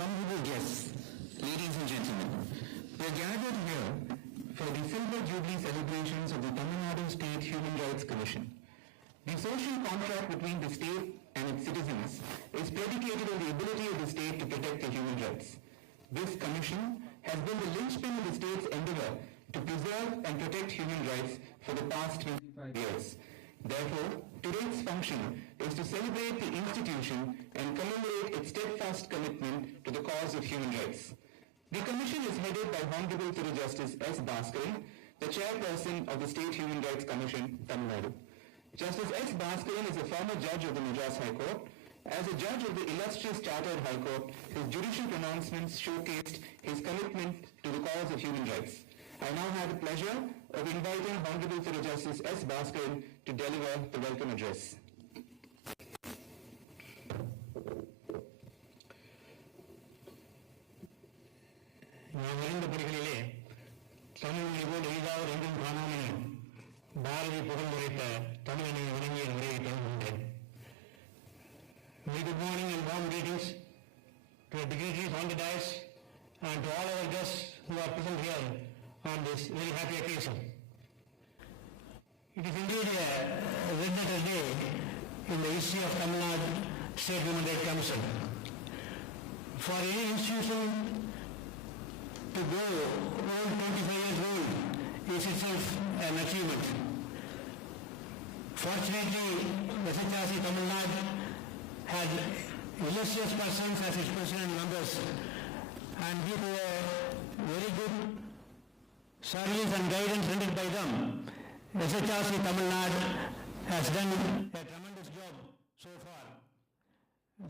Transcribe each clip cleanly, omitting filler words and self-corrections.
Honorable guests, ladies and gentlemen, we are gathered here for the Silver Jubilee celebrations of the Tamilnadu State Human Rights Commission. The social contract between the state and its citizens is predicated on the ability of the state to protect the human rights. This commission has been the linchpin of the state's endeavor to preserve and protect human rights for the past 25 years. Therefore, today's function is to celebrate the institution and commemorate its steadfast commitment to the cause of human rights. The commission is headed by Honorable Thiru Justice S. Bhaskaran, the chairperson of the State Human Rights Commission, Tamilnadu. Justice S. Bhaskaran is a former judge of the Madras High Court. As a judge of the illustrious Chartered High Court, his judicial pronouncements showcased his commitment to the cause of human rights. I now have the pleasure of inviting Honorable Thiru Justice S. Bhaskaran to deliver the welcome address. நான் இருந்த படிகளிலே தமிழ் மொழிபோல் எளிதாக எங்கும் காணாமல் பாரதி புகழ் உரைத்த தமிழனை வணங்கிய உரையை தொடங்குகின்றேன். Good morning and warm greetings to the dignitaries on the dais and to all our guests who are present here on this very happy occasion. It is indeed a red letter day in the history of Tamil Nadu State Human Rights Commission. For any institution to go around 25 years old is itself an achievement. Fortunately, the SHRC Tamil Nadu had illustrious persons as its president and members, and due to a very good service and guidance rendered by them, SHRC Tamil Nadu has done a tremendous job so far.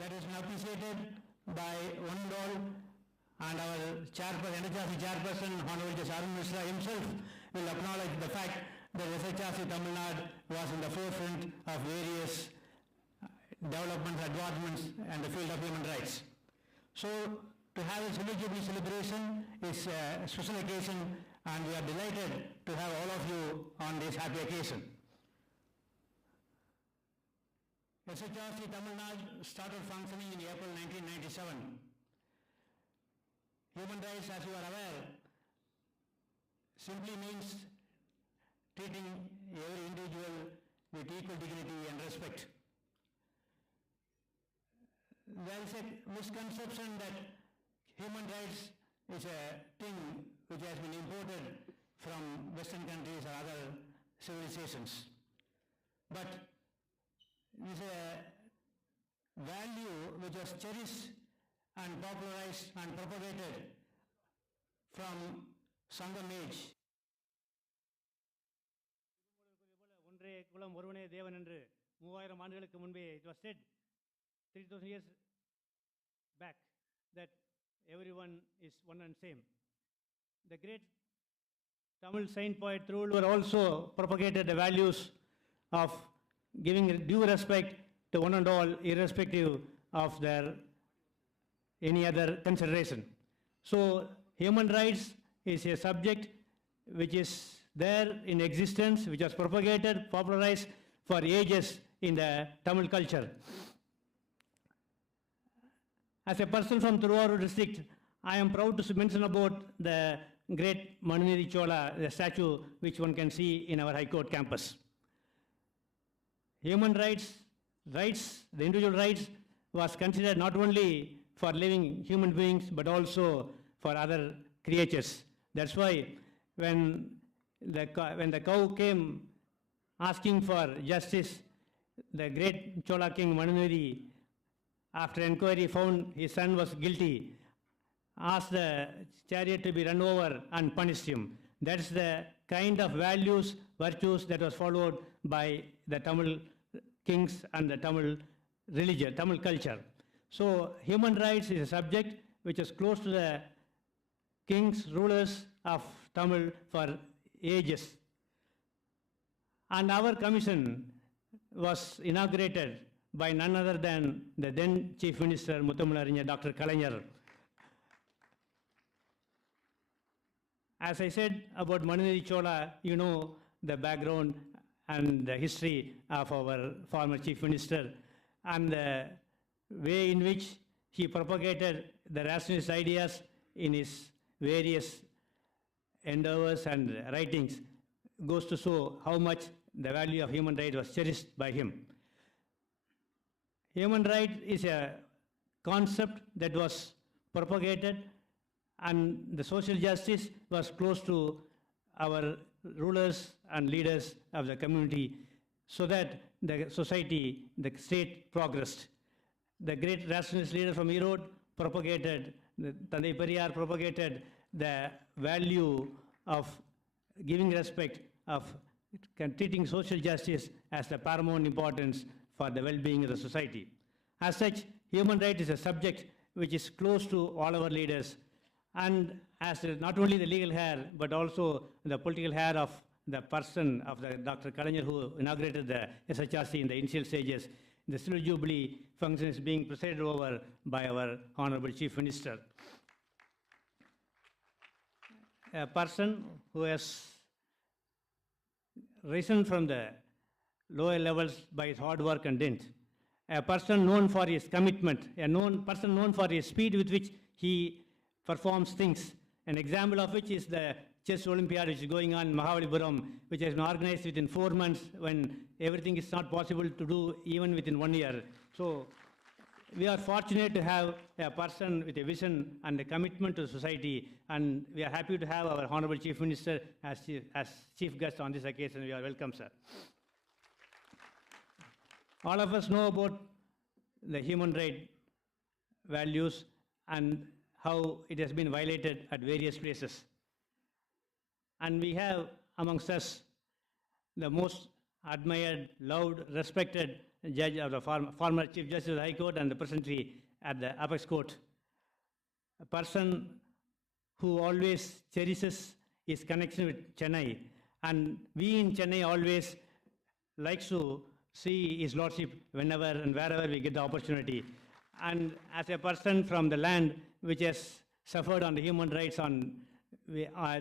That is appreciated by one and all, and our chairperson, SHRC chairperson, Honorable Justice Arun Mishra himself will acknowledge the fact that SHRC Tamil Nadu was in the forefront of various developments, advancements in the field of human rights. So, to have a Silver Jubilee celebration is a special occasion, and we are delighted to have all of you on this happy occasion. SHRC Tamil Nadu started functioning in April 1997. Human rights, as you are aware, simply means treating every individual with equal dignity and respect. There is a misconception that human rights is a thing which has been imported from Western countries or other civilizations. But it is a value which was cherished and popularized and propagated from Sangam age. ஒன்றே குலம் ஒருவனே தேவன் என்று 3000 ஆண்டுகளுக்கு முன்பே it was said 3000 years back that everyone is one and same. The great Tamil saint poet Thiruvalluvar also propagated the values of giving due respect to one and all, irrespective of their any other consideration. So human rights is a subject which is there in existence, which was propagated, popularized for ages in the Tamil culture. As a person from Thiruvarur district, I am proud to mention about the great Manuniri Chola, the statue which one can see in our High Court campus. Human rights, the individual rights was considered not only for living human beings but also for other creatures. That's why when the cow came asking for justice, the great Chola king Manuneri, after inquiry, found his son was guilty, asked the chariot to be run over and punished him. That's the kind of values, virtues that was followed by the Tamil kings and the Tamil religion, Tamil culture. So human rights is a subject which is close to the kings, rulers of Tamil for ages. And our commission was inaugurated by none other than the then Chief Minister, Muthamilarinya Dr. Kalainar. As I said about Manuneri Chola, you know the background and the history of our former Chief Minister and the way in which he propagated the rationalist ideas in his various endeavors and writings goes to show how much the value of human rights was cherished by him. Human right is a concept that was propagated, and the social justice was close to our rulers and leaders of the community, so that the society, the state progressed. The great rationalist leader from Erode propagated, Tandai Periyar propagated the value of giving respect, of treating social justice as the paramount importance for the well-being of the society. As such, human rights is a subject which is close to all our leaders, and as not only the legal hair, but also the political hair of the person of the Dr. Kalainar who inaugurated the SHRC in the initial stages. The Silver Jubilee function is being presided over by our Honorable Chief Minister. A person who has risen from the lower levels by his hard work and dint, a person known for his commitment, a person known for his speed with which he performs things. An example of which is the chess Olympiad which is going on in Mahabalipuram, which has been organized within 4 months when everything is not possible to do even within 1 year. So we are fortunate to have a person with a vision and a commitment to society, and we are happy to have our Honorable Chief Minister as chief guest on this occasion. You are welcome, sir. All of us know about the human right values and how it has been violated at various places. And we have amongst us the most admired, loved, respected judge of the former Chief Justice of the High Court and the presently at the Apex Court. A person who always cherishes his connection with Chennai, and we in Chennai always likes to see his lordship whenever and wherever we get the opportunity. And as a person from the land which has suffered on the human rights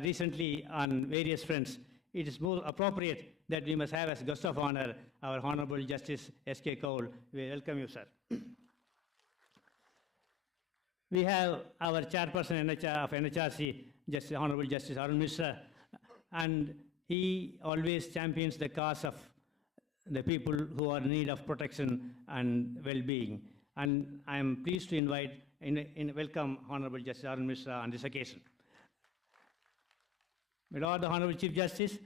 recently on various fronts, it is more appropriate that we must have as guest of honor our Honorable Justice S.K. Kaul. We welcome you, sir. We have our chairperson of NHRC, Honorable Justice Arun Mishra, and he always champions the cause of the people who are in need of protection and well-being. And I am pleased to welcome Honorable Justice Arun Mishra on this occasion. My Lord, the Honorable Chief Justice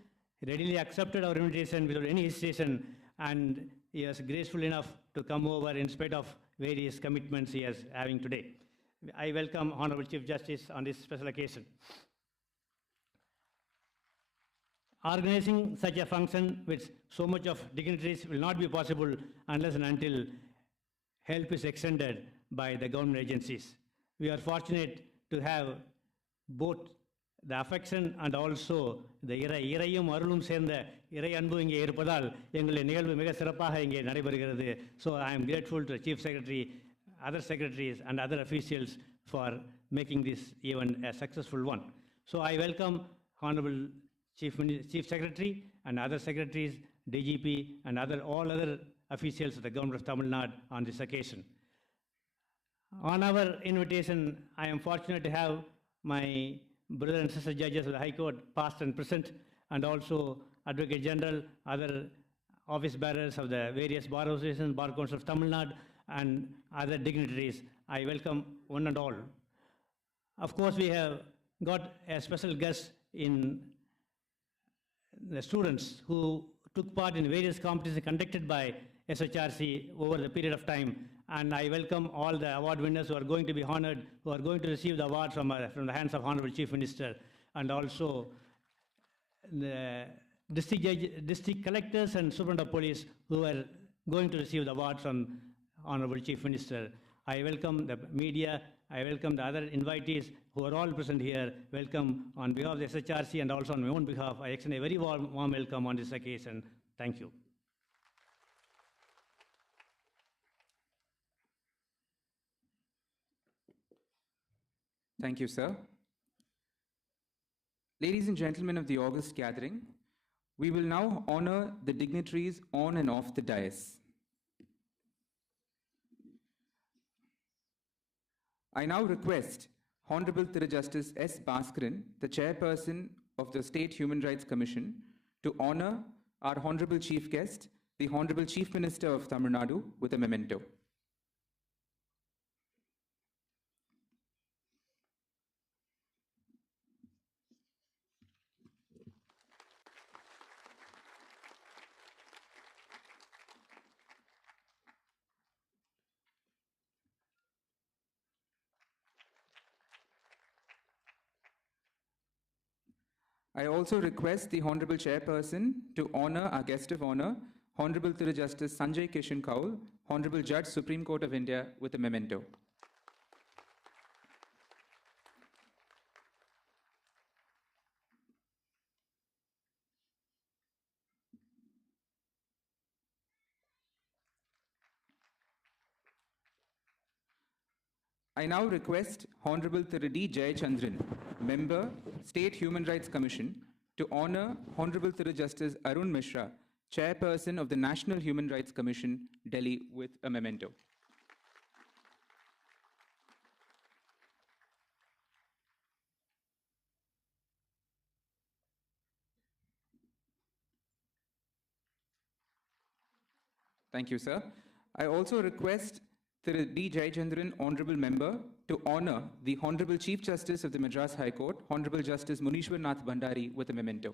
readily accepted our invitation without any hesitation, and he was graceful enough to come over in spite of various commitments he is having today. I welcome Honorable Chief Justice on this special occasion. Organizing such a function with so much of dignitaries will not be possible unless and until help is extended by the government agencies. We are fortunate to have both the affection and also the இறையும் அருளும் சேர்ந்த இறை அன்பு இங்கே இருப்பதால் எங்களுடைய நிகழ்வு மிக சிறப்பாக இங்கே நடைபெறுகிறது. So I am grateful to the Chief Secretary, other secretaries and other officials for making this event a successful one. So I welcome Honorable Chief Secretary and other secretaries, DGP and all other officials of the Government of Tamil Nadu on this occasion. On our invitation, I am fortunate to have my brother and sister judges of the High Court, past and present, and also Advocate General, other office bearers of the various bar associations, Bar Council of Tamil Nadu, and other dignitaries. I welcome one and all. Of course, we have got a special guest in the students who took part in various competitions conducted by SHRC over the period of time. And I welcome all the award winners who are going to be honored, who are going to receive the award from the hands of Honorable Chief Minister, and also the district collectors and superintendent of police who are going to receive the award from Honorable Chief Minister. I welcome the media, I welcome the other invitees who are all present here. Welcome on behalf of the SHRC and also on my own behalf. I extend a very warm welcome on this occasion. Thank you. Thank you, sir. Ladies and gentlemen of the August gathering, we will now honor the dignitaries on and off the dais. I now request Honorable Thiru Justice S. Bhaskaran, the chairperson of the State Human Rights Commission, to honor our honorable chief guest, the Honorable Chief Minister of Tamilnadu, with a memento. I also request the Honorable Chairperson to honor our guest of honor, Honorable Thiru Justice Sanjay Kishan Kaul, Honorable Judge, Supreme Court of India, with a memento. I now request Honorable Thiru D. Jayachandran, Member, State Human Rights Commission, to honor Honorable Thiru Justice Arun Mishra, Chairperson of the National Human Rights Commission, Delhi, with a memento. Thank you, sir. I also request Thiru D. Jayachandran, Honorable Member, to honor the Honorable Chief Justice of the Madras High Court, Honorable Justice Munishwar Nath Bhandari, with a memento.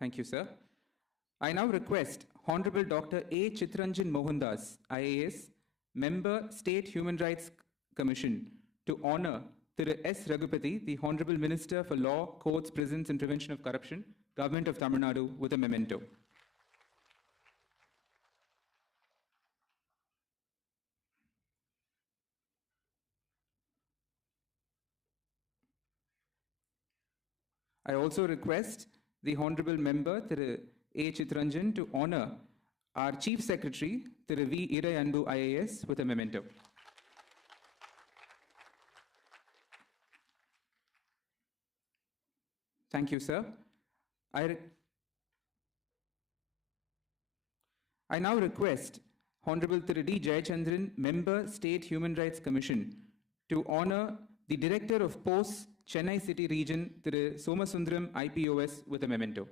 Thank you, sir. I now request Honorable Dr. A. Chitranjan Mohandas, IAS, Member, State Human Rights Commission, to honor Thiru S. Raghupati, the Honorable Minister for Law, Courts, Prisons and Prevention of Corruption, Government of Tamil Nadu, with a memento. I also request the Honorable Member, Thiru A. Chitranjan, to honor our Chief Secretary, Thiru V. Irai Anbu, IAS, with a memento. Thank you, sir. I now request Honorable Thiru D. Jayachandran, Member, State Human Rights Commission, to honor the Director of Posts, Chennai City Region, Thiru Somasundaram, IPOS, with a memento.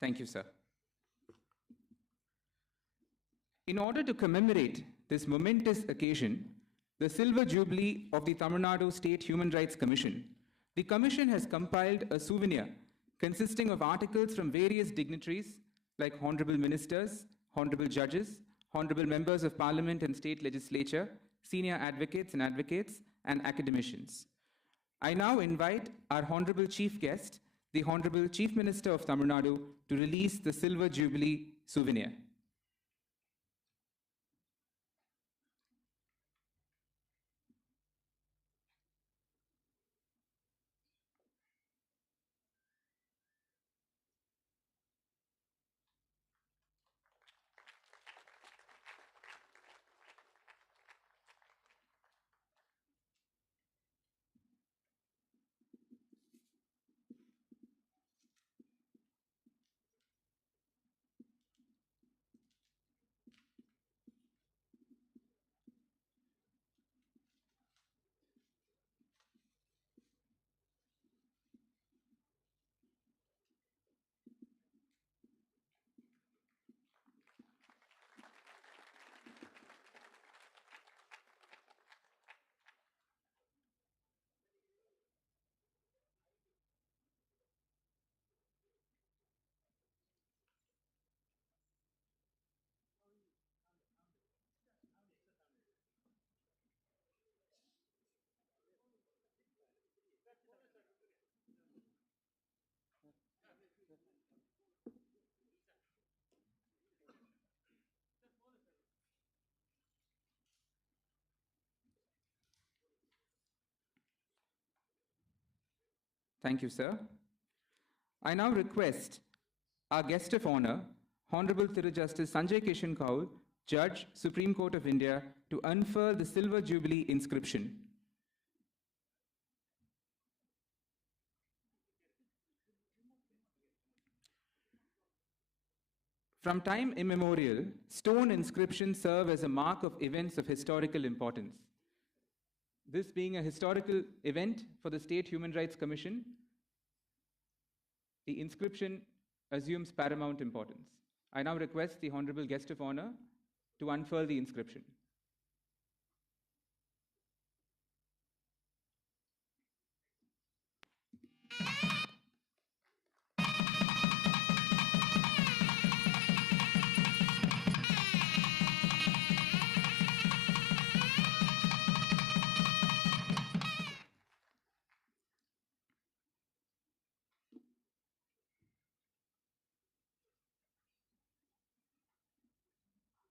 Thank you, sir. In order to commemorate this momentous occasion, the Silver Jubilee of the Tamil Nadu State Human Rights Commission, the Commission has compiled a souvenir consisting of articles from various dignitaries like Honorable Ministers, Honorable Judges, Honorable Members of Parliament and State Legislature, Senior Advocates, and Academicians. I now invite our Honorable Chief Guest, the Honorable Chief Minister of Tamil Nadu, to release the Silver Jubilee souvenir. Thank you, sir. I now request our guest of honor, Honorable Thiru Justice Sanjay Kishan Kaul, Judge, Supreme Court of India, to unfurl the Silver Jubilee inscription. From time immemorial, stone inscriptions serve as a mark of events of historical importance. This being a historical event for the State Human Rights Commission, the inscription assumes paramount importance. I now request the Honorable Guest of Honor to unfurl the inscription.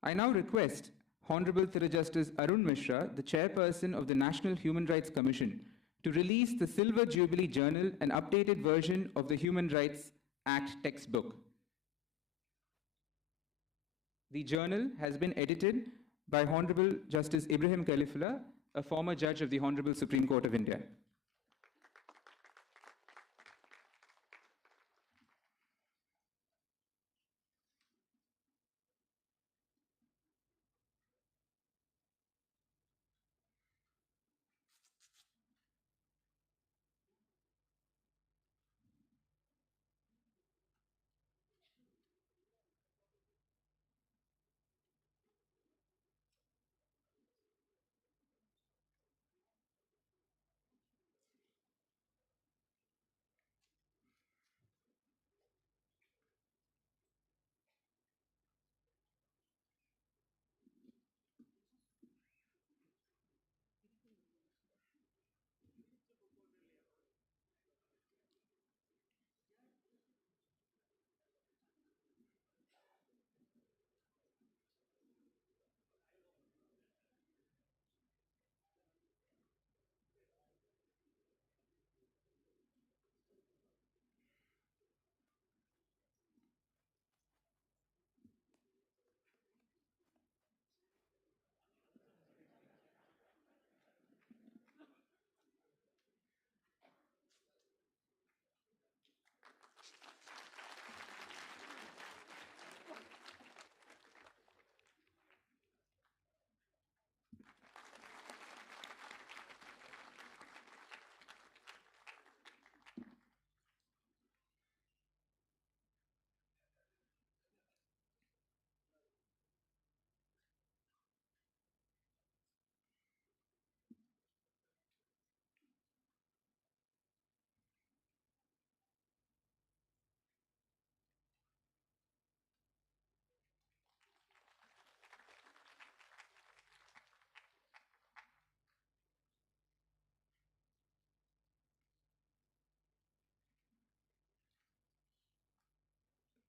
I now request Honorable Thiru Justice Arun Mishra, the Chairperson of the National Human Rights Commission, to release the Silver Jubilee Journal, an updated version of the Human Rights Act textbook. The journal has been edited by Honorable Justice Ibrahim Khalifullah, a former judge of the Honorable Supreme Court of India.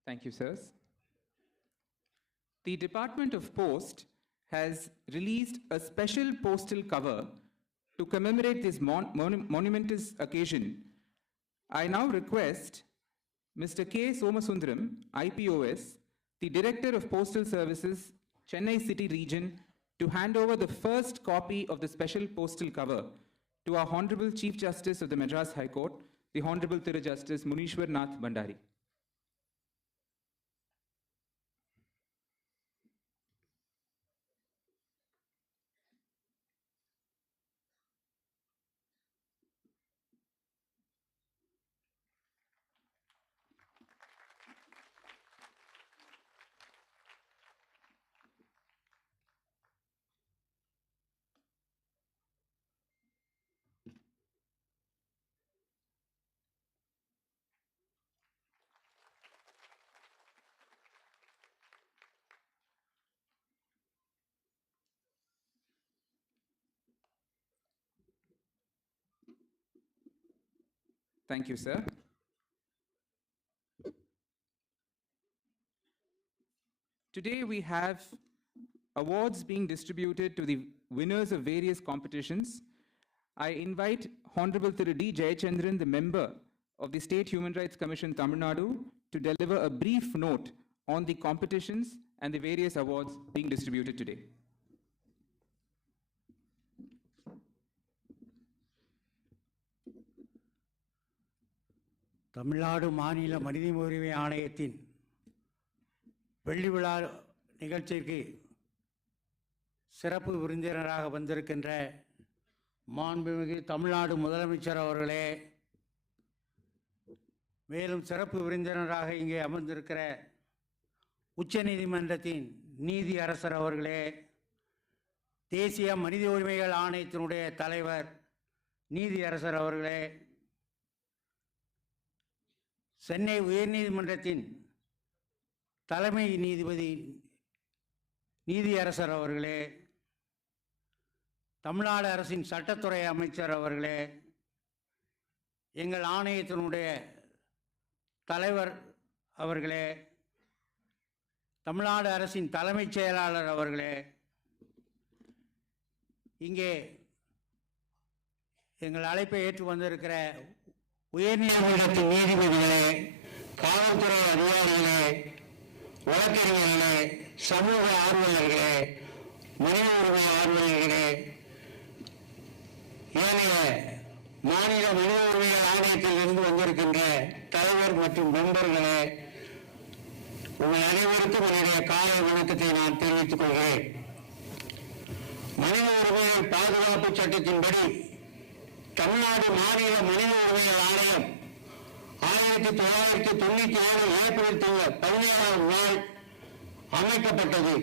Thank you, sirs. The Department of Post has released a special postal cover to commemorate this monumentous occasion. I now request Mr. K. Somasundaram, IPOS, the Director of Postal Services, Chennai City Region, to hand over the first copy of the special postal cover to our Honorable Chief Justice of the Madras High Court, the Honorable Thiru Justice Munishwar Nath Bhandari. Thank you, sir. Today we have awards being distributed to the winners of various competitions. I invite Honorable Thiru D. Jayachandran, the member of the State Human Rights Commission Tamilnadu to deliver a brief note on the competitions and the various awards being distributed today. Tamil Nadu மாநில மனித உரிமை ஆணையத்தின் வெள்ளி விழா நிகழ்ச்சிக்கு சிறப்பு விருந்தினராக வந்திருக்கின்ற மாண்புமிகு தமிழ்நாடு முதலமைச்சர் அவர்களே, மேலும் சிறப்பு விருந்தினராக இங்கே அமர்ந்திருக்கிற உச்சநீதிமன்றத்தின் நீதி அரசர் அவர்களே, தேசிய மனித உரிமைகள் ஆணையத்தினுடைய தலைவர் நீதி அரசர் அவர்களே, சென்னை உயர்நீதிமன்றத்தின் தலைமை நீதிபதி நீதியரசர் அவர்களே, தமிழ்நாடு அரசின் சட்டத்துறை அமைச்சர் அவர்களே, எங்கள் ஆணையத்தினுடைய தலைவர் அவர்களே, தமிழ்நாடு அரசின் தலைமைச் செயலாளர் அவர்களே, இங்கே எங்கள் அழைப்பை ஏற்று வந்திருக்கிற உயர்நீதிமன்றத்தின் நீதிபதிகளே, காவல்துறை அதிகாரிகளே, வழக்கறிஞர்களே, சமூக ஆர்வலர்களே, மனித உரிமை ஆர்வலர்களே, ஏனைய மாநில மனித உரிமைகள் ஆணையத்தில் இருந்து வந்திருக்கின்ற தலைவர் மற்றும் மெம்பர்களே, உங்கள் அனைவருக்கும் என்னுடைய காலை வணக்கத்தை நான் தெரிவித்துக் கொள்கிறேன். மனித உரிமைகள் பாதுகாப்பு சட்டத்தின்படி தமிழ்நாடு மாநில மனித உரிமைகள் ஆணையம் 1997 ஏப்ரல் 17ஆம் நாள் அமைக்கப்பட்டது.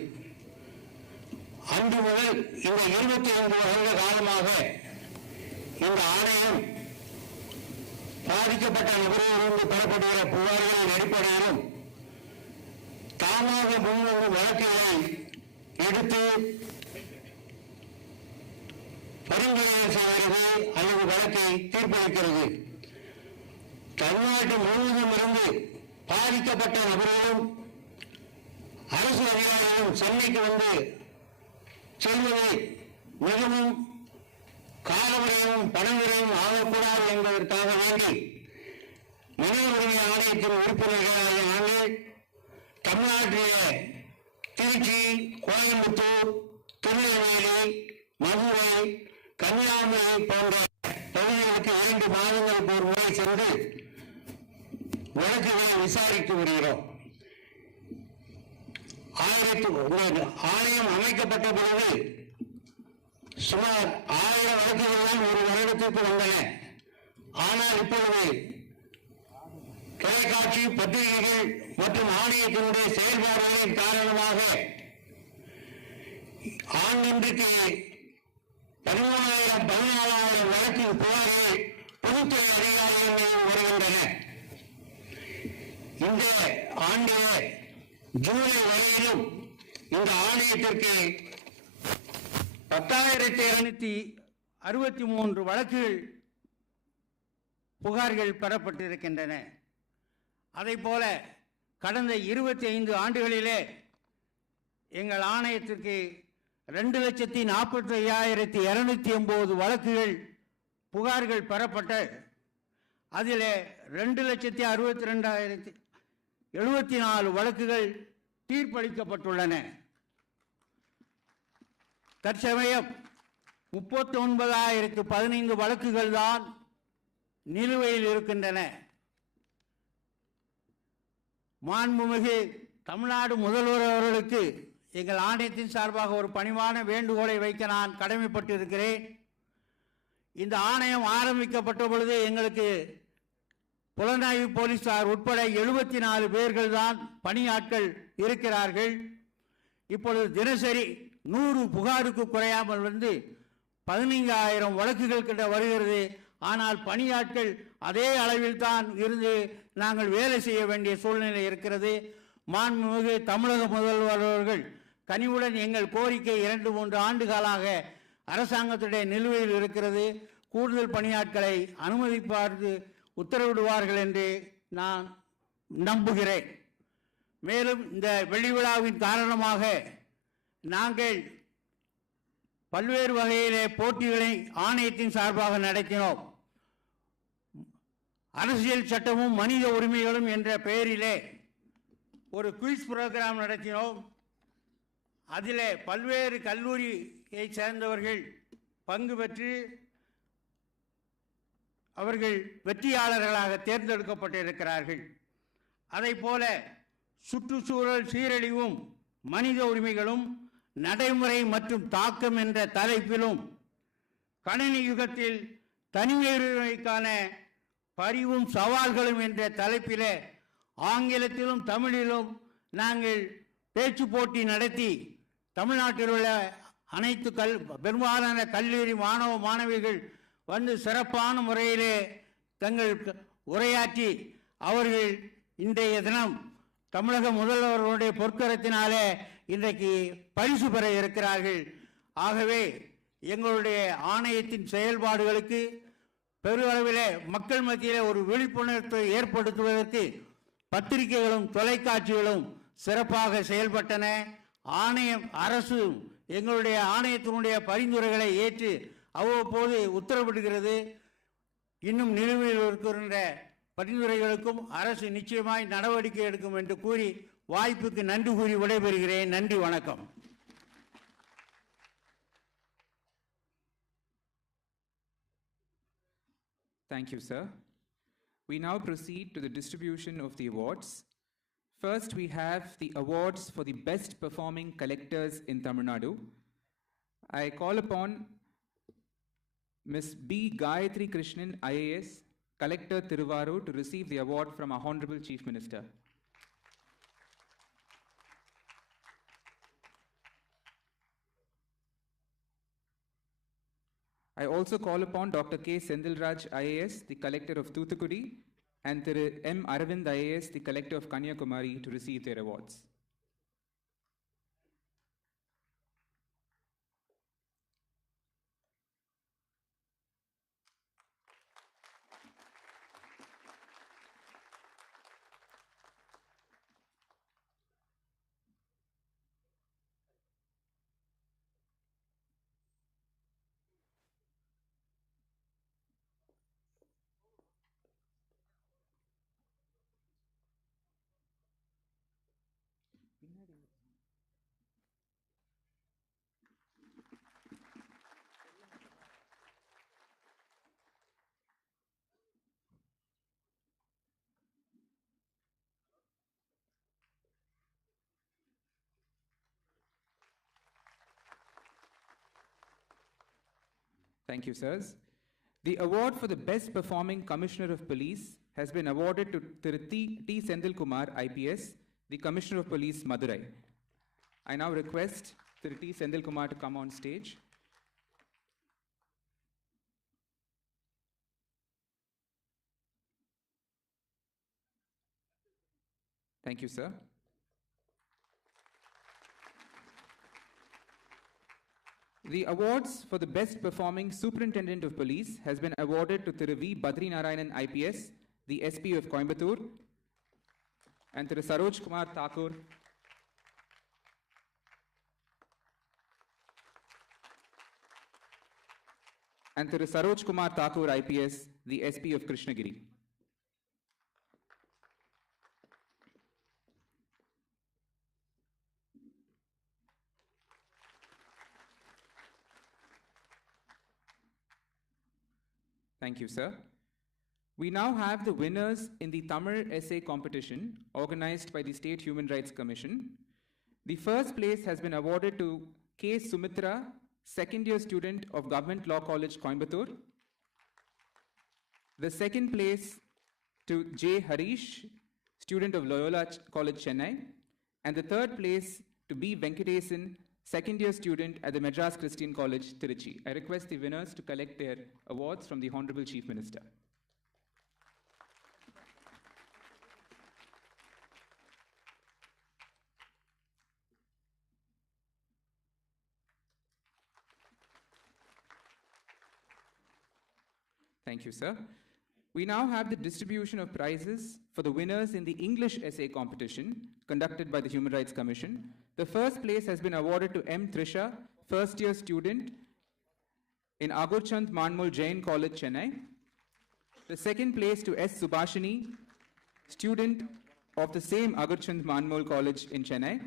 அன்று முதல் இந்த 25 வருட காலமாக இந்த ஆணையம் பாதிக்கப்பட்ட நபர்களிலிருந்து பெறப்படுகிற புகார்களின் அடிப்படையிலும் தாமாக முன்வந்து வழக்குகளை எடுத்து பரிந்துரை செய்கிறது அல்லது வழக்கை தீர்ப்பளிக்கிறது. தமிழ்நாட்டு முழுவதும் இருந்து பாதிக்கப்பட்ட நபர்களும் அரசு அதிகாரிகளும் சென்னைக்கு வந்து செல்வதை மிகவும் காலமுறையும் பணமுறையும் ஆகக்கூடாது என்பதற்காக வேண்டி மனித உரிமை ஆணையத்தின் உறுப்பினர்களாக நாங்கள் தமிழ்நாட்டிலே திருச்சி, கோயம்புத்தூர், திருநெல்வேலி, மதுரை, கன்னியாகுமரி போன்ற பகுதிகளுக்கு 2 மாதங்களுக்கு ஒரு முறை சென்று வழக்குகளை விசாரித்து வருகிறோம். ஆணையம் அமைக்கப்பட்ட பொழுது சுமார் 1000 வழக்குகள் தான் ஒரு வருடத்திற்கு வந்தன. ஆனால் இப்பொழுது தொலைக்காட்சி, பத்திரிகைகள் மற்றும் ஆணையத்தினுடைய செயல்பாடுகளின் காரணமாக ஆண்டிற்கு 14,000 வழக்கு புகார்கள் பொதுத்துறை அதிகாரிகள் வருகின்றன. இந்த ஆண்டிலே ஜூலை வரையிலும் இந்த ஆணையத்திற்கு 10,263 வழக்குகள் புகார்கள் பெறப்பட்டிருக்கின்றன. அதைப்போல கடந்த 25 ஆண்டுகளிலே எங்கள் ஆணையத்திற்கு 2,45,280 வழக்குகள் புகார்கள் பெறப்பட்ட அதில் 2,62,74 வழக்குகள் தீர்ப்பளிக்கப்பட்டுள்ளன. தற்சமயம் 39,015 வழக்குகள் தான் நிலுவையில் இருக்கின்றன. மாண்புமிகு தமிழ்நாடு முதல்வர் அவர்களுக்கு எங்கள் ஆணையத்தின் சார்பாக ஒரு பணிவான வேண்டுகோளை வைக்க நான் கடமைப்பட்டு இருக்கிறேன். இந்த ஆணையம் ஆரம்பிக்கப்பட்ட பொழுது எங்களுக்கு புலனாய்வு போலீசார் உட்பட 74 பேர்கள் தான் பணியாட்கள் இருக்கிறார்கள். இப்பொழுது தினசரி 100 புகாருக்கு குறையாமல் வந்து 15,000 வழக்குகள் கிட்ட வருகிறது. ஆனால் பணியாட்கள் அதே அளவில் தான் இருந்து நாங்கள் வேலை செய்ய வேண்டிய சூழ்நிலை இருக்கிறது. மாண்புமிகு தமிழக முதல்வர் அவர்கள் கனிவுடன் எங்கள் கோரிக்கை 2-3 ஆண்டுகளாக அரசாங்கத்துடைய நிலுவையில் இருக்கிறது. கூடுதல் பணியாட்களை அனுமதிப்பார்த்து உத்தரவிடுவார்கள் என்று நான் நம்புகிறேன். மேலும் இந்த வெள்ளி விழாவின் காரணமாக நாங்கள் பல்வேறு வகையிலே போட்டிகளை ஆணையத்தின் சார்பாக நடத்தினோம். அரசியல் சட்டமும் மனித உரிமைகளும் என்ற பெயரிலே ஒரு குயிஸ் புரோகிராம் நடத்தினோம். அதில் பல்வேறு கல்லூரியை சேர்ந்தவர்கள் பங்கு பெற்று அவர்கள் வெற்றியாளர்களாக தேர்ந்தெடுக்கப்பட்டிருக்கிறார்கள். அதைப்போல சுற்றுச்சூழல் சீரழிவும் மனித உரிமைகளும் நடைமுறை மற்றும் தாக்கம் என்ற தலைப்பிலும் கணினி யுகத்தில் தனியுரிமைக்கான பரிவும் சவால்களும் என்ற தலைப்பிலே ஆங்கிலத்திலும் தமிழிலும் நாங்கள் பேச்சு போட்டி நடத்தி தமிழ்நாட்டில் உள்ள அனைத்து பெரும்பாலான கல்லூரி மாணவ மாணவிகள் வந்து சிறப்பான முறையிலே தங்கள் உரையாற்றி அவர்கள் இன்றைய தினம் தமிழக முதல்வர்களுடைய பொற்கரத்தினாலே இன்றைக்கு பரிசு பெற இருக்கிறார்கள். ஆகவே எங்களுடைய ஆணையத்தின் செயல்பாடுகளுக்கு பெருளவிலே மக்கள் மத்தியிலே ஒரு விழிப்புணர்வை ஏற்படுத்துவதற்கு பத்திரிகைகளும் தொலைக்காட்சிகளும் சிறப்பாக செயல்பட்டன. ஆணையம் அரசு எங்களுடைய ஆணையத்தினுடைய பரிந்துரைகளை ஏற்று அவ்வப்போது உத்தரவிடுகிறது. இன்னும் நிலுவையில் இருக்கின்ற பரிந்துரைகளுக்கும் அரசு நிச்சயமாய் நடவடிக்கை எடுக்கும் என்று கூறி வாய்ப்புக்கு நன்றி கூறி விடைபெறுகிறேன். நன்றி, வணக்கம். Thank you, sir. We now proceed to the distribution of the awards. First, we have the awards for the best performing collectors in Tamilnadu. I call upon Ms. B. Gayatri Krishnan, IAS, Collector Thiruvarur, to receive the award from our Honorable Chief Minister. I also call upon Dr. K. Sendilraj, IAS, the Collector of Thoothukudi, and Thiru M. Aravind, IAS, the Collector of Kanyakumari, to receive their awards. Thank you, sirs. The award for the Best Performing Commissioner of Police has been awarded to T. Sendil Kumar, IPS, the Commissioner of Police, Madurai. I now request T. Sendil Kumar to come on stage. Thank you, sir. The awards for the Best Performing Superintendent of Police has been awarded to Thiru V. Badri Narayanan, IPS, the SP of Coimbatore, and Thiru Saroj Kumar Thakur, IPS, the SP of Krishnagiri. Thank you, sir. We now have the winners in the Tamil essay competition organized by the State Human Rights Commission. The first place has been awarded to K. Sumitra, second-year student of Government Law College, Coimbatore. The second place to J. Harish, student of Loyola College, Chennai. And the third place to B. Venkatesan, second-year student at the Madras Christian College, Tiruchi. I request the winners to collect their awards from the Honorable Chief Minister. Thank you, sir. We now have the distribution of prizes for the winners in the English essay competition conducted by the Human Rights Commission. The first place has been awarded to M. Trisha, first-year student in Agurchand Manmul Jain College, Chennai. The second place to S. Subhashini, student of the same Agurchand Manmol College in Chennai.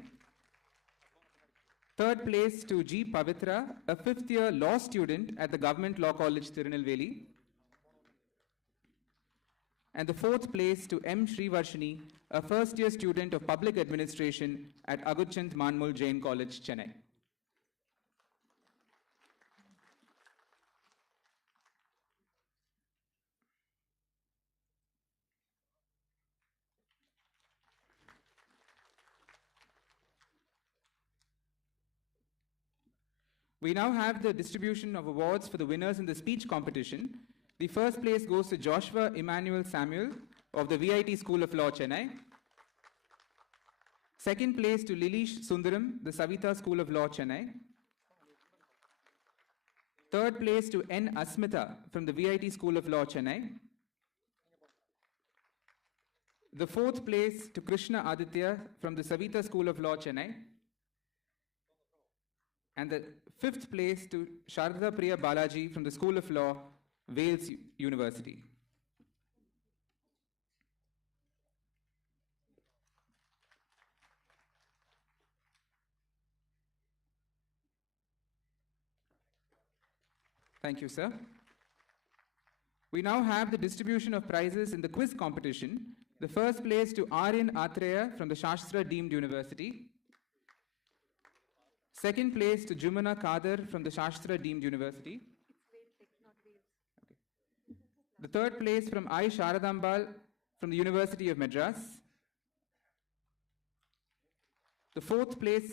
Third place to G. Pavitra, a fifth-year law student at the Government Law College, Tirunelveli. And the fourth place to M. Srivarshini, a first-year student of public administration at Agurchand Manmol Jain College, Chennai. We now have the distribution of awards for the winners in the speech competition. The first place goes to Joshua Emmanuel Samuel of the VIT School of Law, Chennai. Second place to Lilish Sundaram, the Savita School of Law, Chennai. Third place to N. Asmita from the VIT School of Law, Chennai. The fourth place to Krishna Aditya from the Savita School of Law, Chennai. And the fifth place to Sharda Priya Balaji from the School of Law, Wales University. Thank you, sir. We now have the distribution of prizes in the quiz competition. The first place to Aryan Atreya from the Shastra Deemed University. Second place to Jumana Kader from the Shastra Deemed University. Okay. The third place from I. Sharadambal from the University of Madras. The fourth place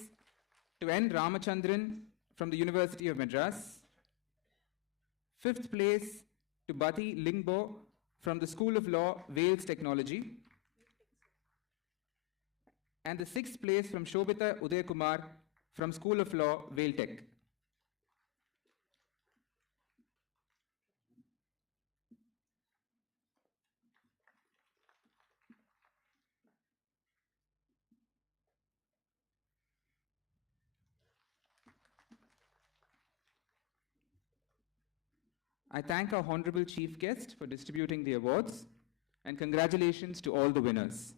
to N. Ramachandran from the University of Madras. Fifth place to Bati Lingbo from the School of Law, Wales Technology. And the sixth place from Shobita Uday Kumar from School of Law, Wales Tech. I thank our Honorable Chief Guest for distributing the awards, and congratulations to all the winners.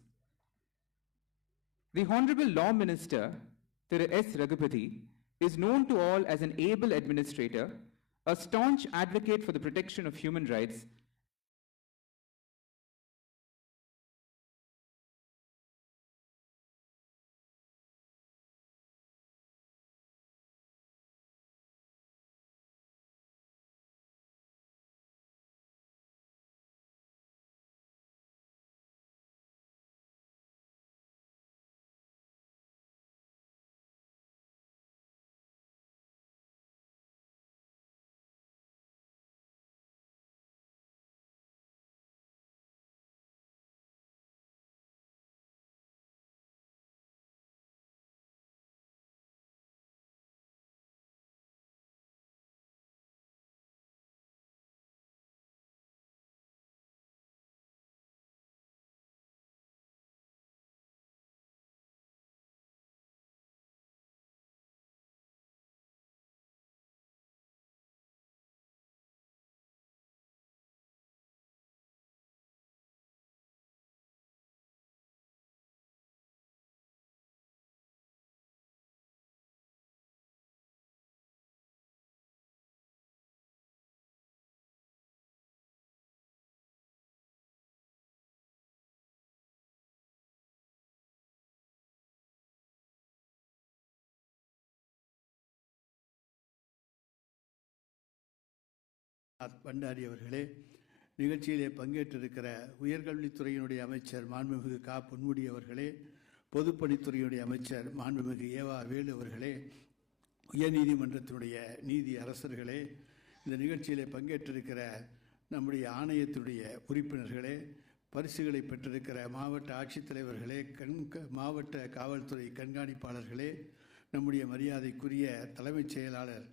The Honorable Law Minister, Thiru S. Raghupati, is known to all as an able administrator, a staunch advocate for the protection of human rights, Bhandari அவர்களே, நிகழ்ச்சியிலே பங்கேற்றிருக்கிற உயர்கல்வித்துறையினுடைய அமைச்சர் மாண்புமிகு கா. பொன்முடி அவர்களே, பொதுப்பணித்துறையினுடைய அமைச்சர் மாண்புமிகு ஏவா வேலு அவர்களே, உயர்நீதிமன்றத்தினுடைய நீதி அரசர்களே, இந்த நிகழ்ச்சியிலே பங்கேற்றிருக்கிற நம்முடைய ஆணையத்தினுடைய உறுப்பினர்களே, பரிசுகளை பெற்றிருக்கிற மாவட்ட ஆட்சித்தலைவர்களே, மாவட்ட காவல்துறை கண்காணிப்பாளர்களே, நம்முடைய மரியாதைக்குரிய தலைமைச் செயலாளர்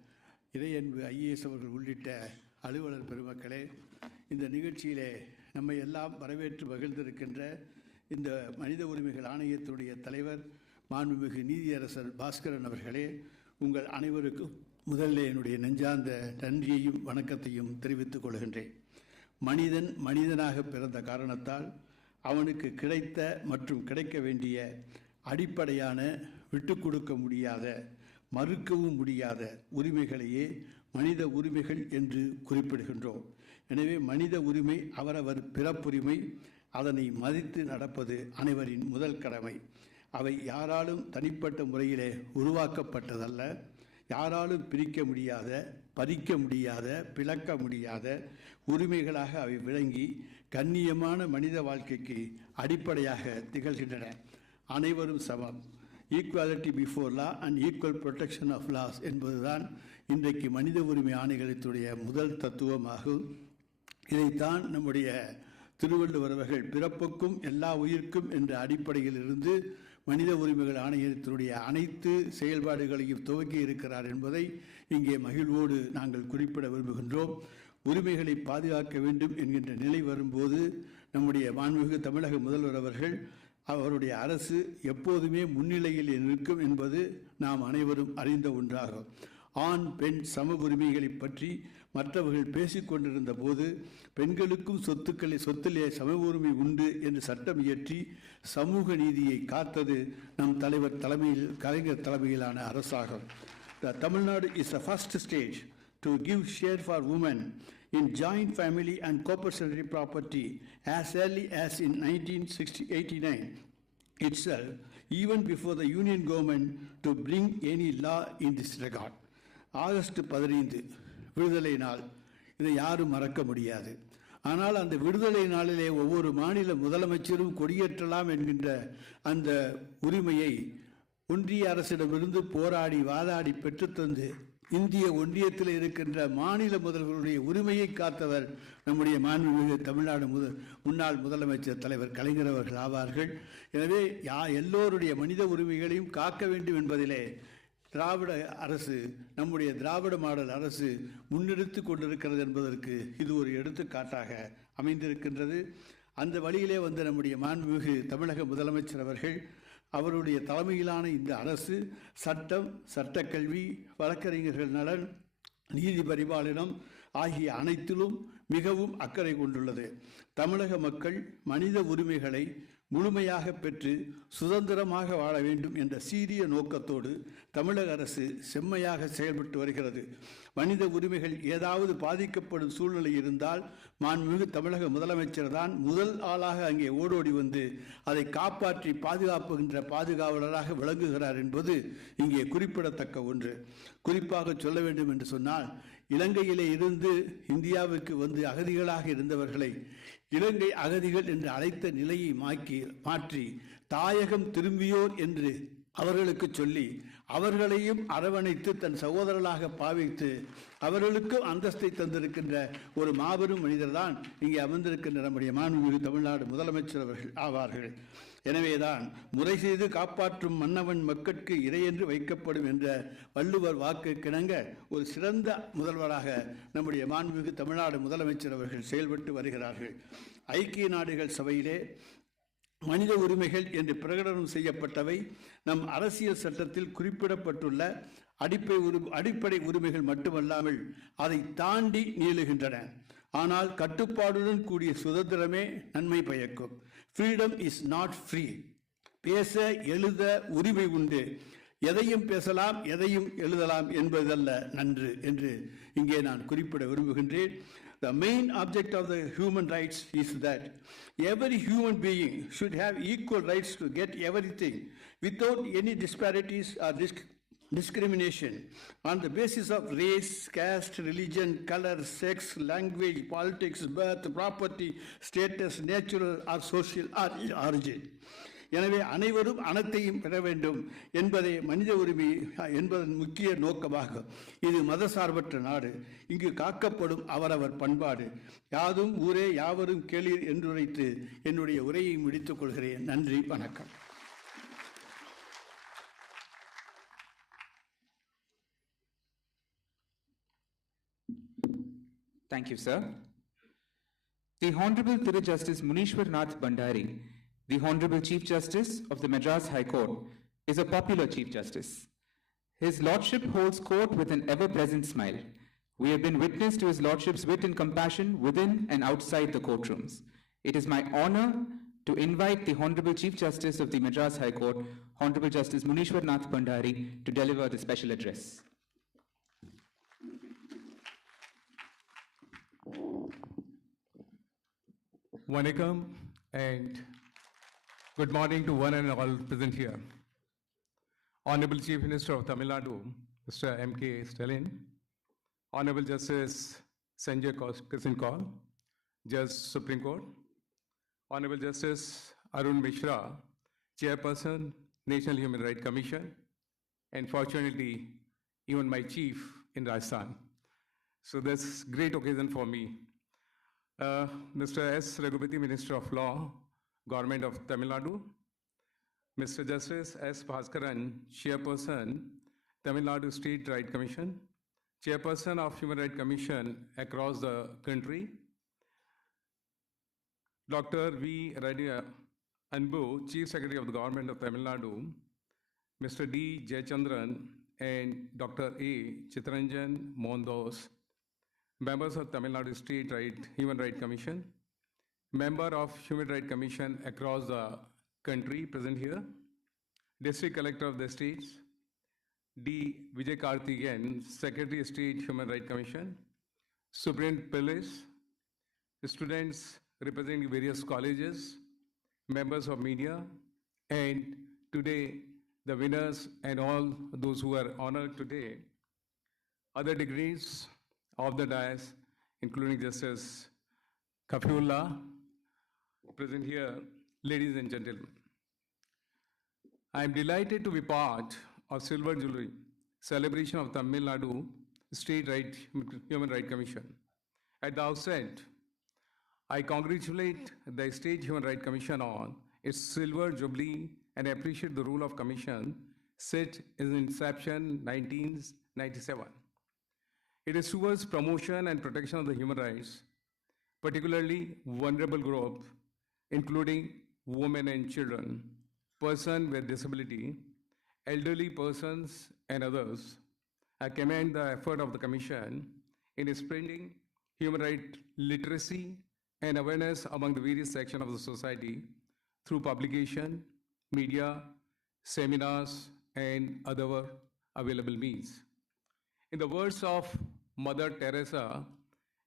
இறையன்பு IAS அவர்கள் உள்ளிட்ட அலுவலர் பெருமக்களே, இந்த நிகழ்ச்சியிலே நம்மை எல்லாம் வரவேற்று மகிழ்ந்திருக்கின்ற இந்த மனித உரிமைகள் ஆணையத்தினுடைய தலைவர் மாண்புமிகு நீதியரசர் பாஸ்கரன் அவர்களே, உங்கள் அனைவருக்கும் முதல்ல என்னுடைய நெஞ்சார்ந்த நன்றியையும் வணக்கத்தையும் தெரிவித்துக் கொள்கின்றேன். மனிதன் மனிதனாக பிறந்த காரணத்தால் அவனுக்கு கிடைத்த மற்றும் கிடைக்க வேண்டிய அடிப்படையான விட்டு கொடுக்க முடியாத, மறுக்கவும் முடியாத உரிமைகளையே மனித உரிமைகள் என்று குறிப்பிடுகின்றோம். எனவே மனித உரிமை அவரவர் பிறப்புரிமை, அதனை மதித்து நடப்பது அனைவரின் முதல் கடமை. அவை யாராலும் தனிப்பட்ட முறையிலே உருவாக்கப்பட்டதல்ல, யாராலும் பிரிக்க முடியாத, பறிக்க முடியாத, பிளக்க முடியாத உரிமைகளாக அவை விளங்கி கண்ணியமான மனித வாழ்க்கைக்கு அடிப்படையாக திகழ்கின்றன. அனைவரும் சமம், equality before law and equal protection of laws என்பதுதான் இன்றைக்கு மனித உரிமை ஆணையத்தினுடைய முதல் தத்துவமாகும். இதைத்தான் நம்முடைய திருவள்ளுவர் அவர்கள் பிறப்புக்கும் எல்லா உயிர்க்கும் என்ற அடிப்படையில் இருந்து மனித உரிமைகள் ஆணையத்தினுடைய அனைத்து செயல்பாடுகளையும் துவக்கி இருக்கிறார் என்பதை இங்கே மகிழ்வோடு நாங்கள் குறிப்பிட விரும்புகின்றோம். உரிமைகளை பாதுகாக்க வேண்டும் என்கின்ற நிலை வரும்போது நம்முடைய மாண்புமிகு தமிழக முதல்வர் அவர்கள், அவருடைய அரசு எப்போதுமே முன்னிலையில் நிற்கும் என்பது நாம் அனைவரும் அறிந்த ஒன்றாகும். ஆண் பெண் சம உரிமைகளை பற்றி மற்றவர்கள் பேசிக்கொண்டிருந்த போது பெண்களுக்கும் சொத்திலே சம உரிமை உண்டு என்று சட்டம் இயற்றி சமூக நீதியை காத்தது நம் கலைஞர் தலைமையிலான அரசாகும். Tamilnadu is the first state to give share for women in joint family and compulsory property as early as in 1989 itself, even before the union government to bring any law in this regard. August 15 விடுதலை நாள், இதை யாரும் மறக்க முடியாது. ஆனால் அந்த விடுதலை நாளிலே ஒவ்வொரு மாநில முதலமைச்சரும் கொடியேற்றலாம் என்கின்ற அந்த உரிமையை ஒன்றிய அரசிடமிருந்து போராடி வாதாடி பெற்றுத்தந்து இந்திய ஒன்றியத்தில் இருக்கின்ற மாநில முதல்வர்களுடைய உரிமையை காத்தவர் நம்முடைய மாண்புமிகு தமிழ்நாடு முன்னாள் முதலமைச்சர் தலைவர் கலைஞர் அவர்கள் ஆவார்கள். எனவே எல்லோருடைய மனித உரிமைகளையும் காக்க வேண்டும் என்பதிலே திராவிட அரசு, நம்முடைய திராவிட மாடல் அரசு முன்னெடுத்து கொண்டிருக்கிறது என்பதற்கு இது ஒரு எடுத்துக்காட்டாக அமைந்திருக்கின்றது. அந்த வழியிலே வந்த நம்முடைய மாண்புமிகு தமிழக முதலமைச்சர் அவர்கள், அவருடைய தலைமையிலான இந்த அரசு சட்டம், சட்டக்கல்வி, வழக்கறிஞர்கள் நலன், நீதி பரிபாலனம் ஆகிய அனைத்திலும் மிகவும் அக்கறை கொண்டுள்ளது. தமிழக மக்கள் மனித உரிமைகளை முழுமையாக பெற்று சுதந்திரமாக வாழ வேண்டும் என்ற சீரிய நோக்கத்தோடு தமிழக அரசு செம்மையாக செயல்பட்டு வருகிறது. மனித உரிமைகள் ஏதாவது பாதிக்கப்படும் சூழ்நிலை இருந்தால் மாண்புமிகு தமிழக முதலமைச்சர் தான் முதல் ஆளாக அங்கே ஓடோடி வந்து அதை காப்பாற்றி பாதுகாப்புகின்ற பாதுகாவலராக விளங்குகிறார் என்பது இங்கே குறிப்பிடத்தக்க ஒன்று. குறிப்பாக சொல்ல வேண்டும் என்று சொன்னால், இலங்கையிலே இருந்து இந்தியாவிற்கு வந்து அகதிகளாக இருந்தவர்களை இலங்கை அகதிகள் என்று அழைத்த நிலையை மாற்றி தாயகம் திரும்பியோர் என்று அவர்களுக்கு சொல்லி அவர்களையும் அரவணைத்து தன் சகோதரர்களாக பாவித்து அவர்களுக்கும் அந்தஸ்தை தந்திருக்கின்ற ஒரு மாபெரும் மனிதர் தான் இங்கே அமர்ந்திருக்கின்ற நம்முடைய மாண்புமிகு தமிழ்நாடு முதலமைச்சர் அவர்கள் ஆவார்கள். எனவேதான் முறை செய்து காப்பாற்றும் மன்னவன் மக்கட்கு இறையென்று வைக்கப்படும் என்ற வள்ளுவர் வாக்கு கிணங்க ஒரு சிறந்த முதல்வராக நம்முடைய மாண்புமிகு தமிழ்நாடு முதலமைச்சர் அவர்கள் செயல்பட்டு வருகிறார்கள். ஐக்கிய நாடுகள் சபையிலே மனித உரிமைகள் என்று பிரகடனம் செய்யப்பட்டவை நம் அரசியல் சட்டத்தில் குறிப்பிடப்பட்டுள்ள அடிப்படை உரிமைகள் மட்டுமல்லாமல் அதை தாண்டி நீளுகின்றன. ஆனால் கட்டுப்பாடுடன் கூடிய சுதந்திரமே நன்மை பயக்கும். Freedom is not free. பேச எழுத உரிமை உண்டு, எதையும் பேசலாம் எதையும் எழுதலாம் என்பதல்ல நன்று என்று இங்கே நான் குறிப்பிட விரும்புகின்றேன். The main object of the human rights is that every human being should have equal rights to get everything without any disparities or discrimination on the basis of race, caste, religion, color, sex, language, politics, birth, property, status, natural or social origin. எனவே அனைவரும் அனைத்தையும் பெற வேண்டும் என்பதே மனித உரிமை என்பதன் முக்கிய நோக்கமாகும். இது மதசார்பற்ற நாடு. இங்கு காக்கப்படும் அவரவர் பண்பாடு. யாதும் ஊரே யாவரும் கேளீர் என்றுரைத்து என்னுடைய உரையை முடித்துக் கொள்கிறேன். நன்றி, வணக்கம். Thank you, sir. The Honorable Thiru Justice Munishwar Nath Bandari, the Honorable Chief Justice of the Madras High Court, is a popular Chief Justice. His Lordship holds court with an ever-present smile, We have been witness to His Lordship's wit and compassion within and outside the courtrooms. It is my honor to invite the Honorable Chief Justice of the Madras High Court, Honorable Justice Munishwar Nath Bhandari, to deliver the special address. Vanakkam and good morning to one and all present here. Honorable Chief Minister of Tamilnadu, Mr. M.K. Stalin, Honorable Justice Sanjay Kishan Kaul, Judge Supreme Court, Honorable Justice Arun Mishra, Chairperson, National Human Rights Commission, and fortunately, even my chief in Rajasthan. So that's a great occasion for me. Mr. S. Raghupati, Minister of Law, Government of Tamil Nadu, Mr. Justice S. Bhaskaran, Chairperson, Tamil Nadu State Right Commission, Chairperson of Human Rights Commission across the country, Dr. V. Radya Anbu, Chief Secretary of the Government of Tamil Nadu, Mr. D. Jayachandran, and Dr. A. Chittaranjan Mondos, members of Tamil Nadu State Human Rights Commission, member of Human Rights Commission across the country present here, District Collector of the states, D. Vijay Karthikeyan, Secretary of State Human Rights Commission, Superintendent Police, students representing various colleges, members of media, and today the winners and all those who are honored today, other degrees of the dais, including Justice Kafiullah, present here, ladies and gentlemen. I am delighted to be part of Silver Jubilee celebration of Tamil Nadu State Human Rights Commission. At the outset, I congratulate the State Human Rights Commission on its Silver Jubilee and appreciate the role of Commission set in inception 1997. It is towards promotion and protection of the human rights, particularly vulnerable groups, including women and children, persons with disability, elderly persons, and others. I commend the effort of the Commission in spreading human rights literacy and awareness among the various sections of the society through publication, media, seminars, and other available means. In the words of Mother Teresa,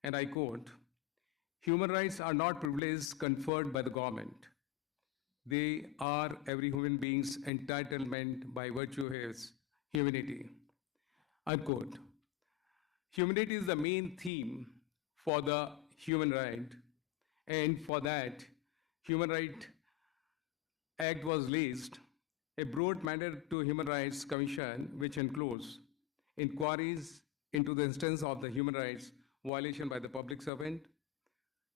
and I quote, "Human rights are not privileges conferred by the government. They are every human being's entitlement by virtue of his humanity." Unquote. Humanity is the main theme for the human right, and for that, Human Rights Act was released, a broad mandate to Human Rights Commission, which includes inquiries into the instance of the human rights violation by the public servant.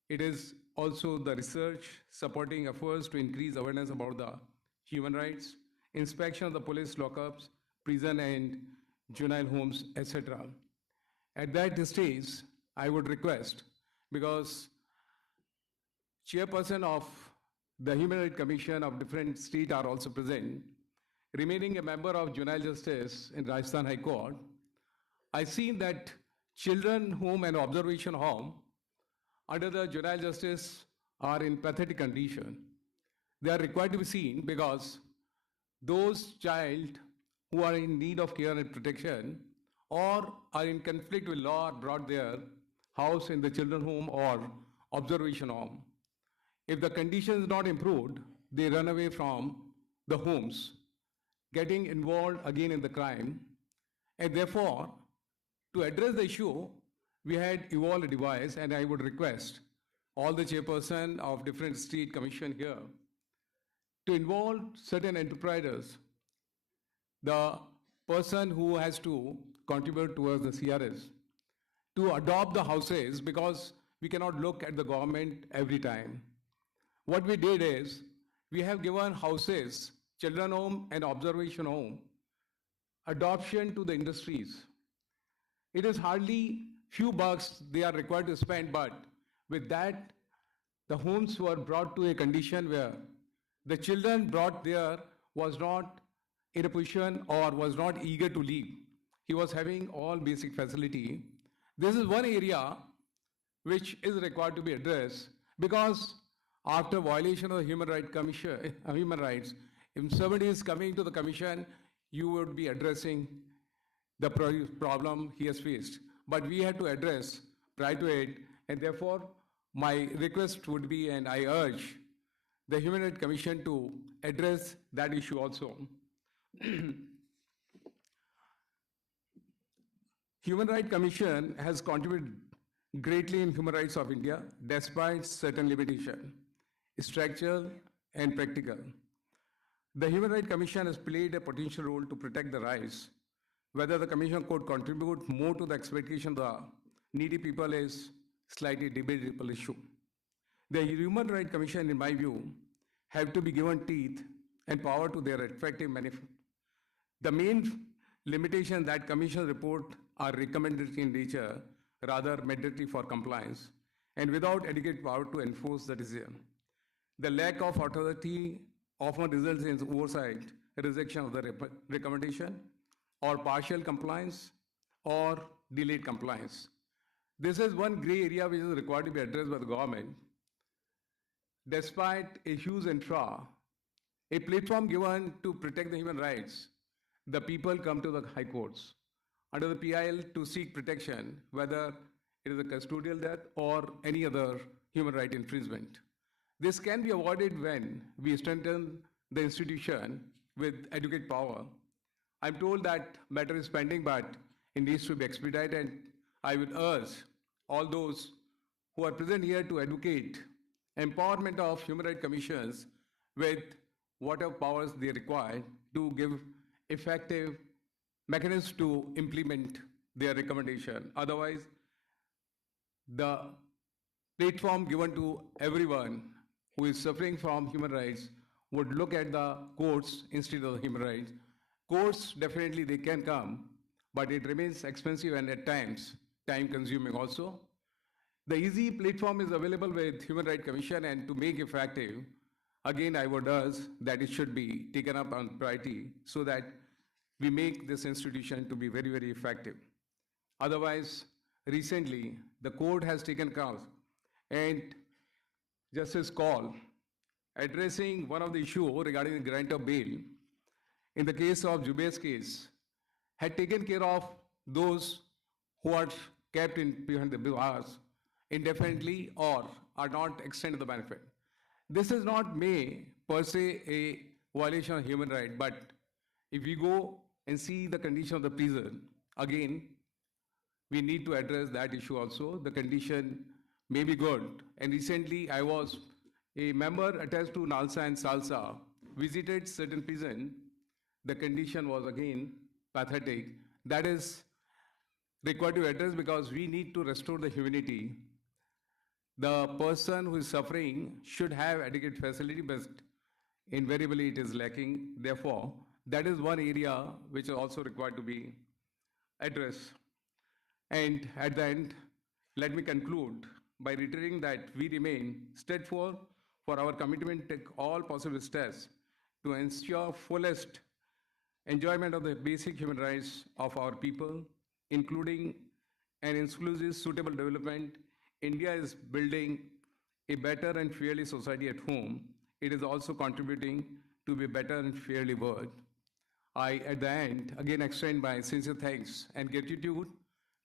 It is also the research supporting efforts to increase awareness about the human rights, inspection of the police lockups, prison and juvenile homes, etc. At that stage, I would request, because chairperson of the Human Rights Commission of different states are also present, remaining a member of Juvenile Justice in Rajasthan High Court, I seen that children home and observation home under the Juvenile Justice are in pathetic condition. They are required to be seen because those child who are in need of care and protection or are in conflict with law are brought their house in the children home or observation home. If the condition is not improved, they run away from the homes, getting involved again in the crime. And therefore, to address the issue, we had evolved a device, and I would request all the chairperson of different state commission here to involve certain enterprises, the person who has to contribute towards the CRS, to adopt the houses, because we cannot look at the government every time. What we did is, we have given houses, children home and observation home, adoption to the industries. It is hardly few bucks they are required to spend, but with that, the homes were brought to a condition where the children brought there was not in a position or was not eager to leave. He was having all basic facility, This is one area which is required to be addressed because after violation of the human rights, if somebody is coming to the commission, you would be addressing the problem he has faced. But we had to address prior to it, and therefore my request would be, and I urge the Human Rights Commission to address that issue also. Human Rights Commission has contributed greatly in human rights of India despite certain limitations, structural and practical. The Human Rights Commission has played a potential role to protect the rights. Whether the Commission could contribute more to the expectation of the needy people is slightly debatable issue. The Human Rights Commission, in my view, have to be given teeth and power to their effective manifest. The main limitation that Commission report are recommendatory in nature, rather mandatory for compliance, and without adequate power to enforce the decision. The lack of authority often results in oversight, rejection of the recommendation, or partial compliance, or delayed compliance. This is one gray area which is required to be addressed by the government. Despite a huge infra, a platform given to protect the human rights, the people come to the high courts under the PIL to seek protection, whether it is a custodial death or any other human right infringement. This can be avoided when we strengthen the institution with adequate power. I'm told that matter is pending, but it needs to be expedited, and I would urge all those who are present here to advocate empowerment of human rights commissions with whatever powers they require to give effective mechanisms to implement their recommendation. Otherwise, the platform given to everyone who is suffering from human rights would look at the courts instead of the human rights. Courts, definitely they can come, but it remains expensive and at times time consuming also. The easy platform is available with Human Rights Commission, and to make effective, again I would urge that it should be taken up on priority so that we make this institution to be very, very effective. Otherwise, recently the court has taken count and Justice Call addressing one of the issues regarding the grant of bail in the case of Jubilee's case had taken care of those who are kept in behind the bars indefinitely or are not extended the benefit. This is not per se a violation of human rights, but if we go and see the condition of the prison, again, we need to address that issue also. The condition may be good. And recently I was a member attached to NALSA and SALSA, visited certain prison. The condition was again pathetic. That is required to address because we need to restore the humanity. The person who is suffering should have adequate facility, but invariably it is lacking. Therefore, that is one area which is also required to be addressed. And at the end, let me conclude by reiterating that we remain steadfast for our commitment to take all possible steps to ensure fullest enjoyment of the basic human rights of our people, including an inclusive, suitable development. India is building a better and fairly society at home. It is also contributing to be better and fairly world. I, at the end, again extend my sincere thanks and gratitude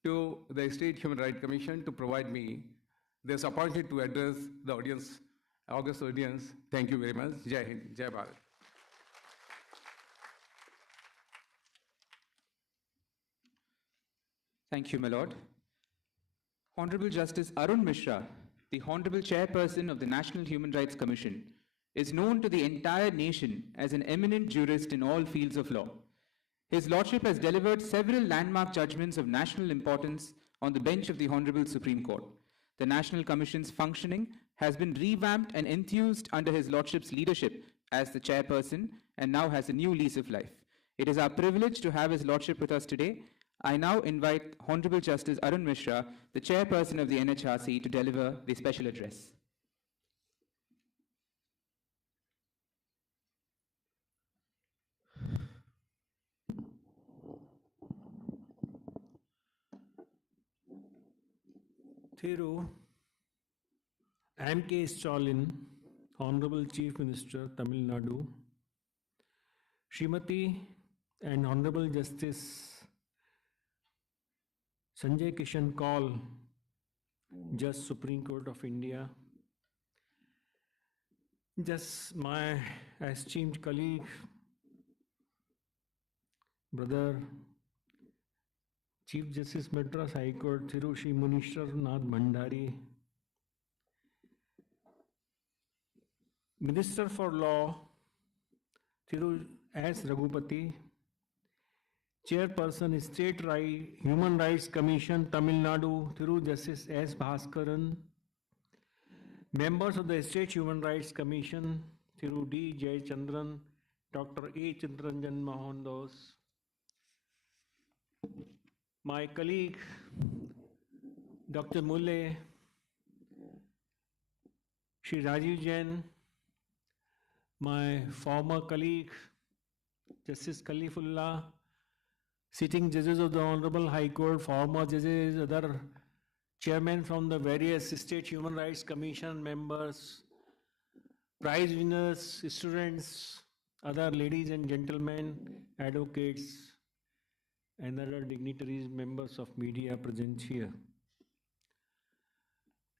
to the State Human Rights Commission to provide me this opportunity to address the audience, august audience. Thank you very much. Jai Hind, Jai Bharat. Thank you, my lord. Honorable Justice Arun Mishra, the Honorable Chairperson of the National Human Rights Commission, is known to the entire nation as an eminent jurist in all fields of law. His Lordship has delivered several landmark judgments of national importance on the bench of the Honorable Supreme Court. The National Commission's functioning has been revamped and enthused under His Lordship's leadership as the Chairperson and now has a new lease of life. It is our privilege to have His Lordship with us today. I now invite Honorable Justice Arun Mishra, the Chairperson of the NHRC, to deliver the special address. Thiru M.K. Stalin, Honorable Chief Minister, Tamilnadu, Srimati and Honorable Justice Sanjay Kishan Kaul, Judge Supreme Court of India, just my esteemed colleague, brother, Chief Justice Madras High Court, Thiru Shri Munishwar Nath Bhandari, Minister for Law, Thiru S. Raghupati, Chairperson, State Human Rights Commission, Tamil Nadu, Thiru Justice S. Bhaskaran, members of the State Human Rights Commission, Thiru D. Jayachandran, Dr. A. Chittaranjan Mohandas, my colleague, Dr. Mulle, Shri Rajiv Jain, my former colleague, Justice Khalifullah, sitting judges of the Honorable High Court, former judges, other chairmen from the various State Human Rights Commission members, prize winners, students, other ladies and gentlemen, advocates, and other dignitaries, members of media present here.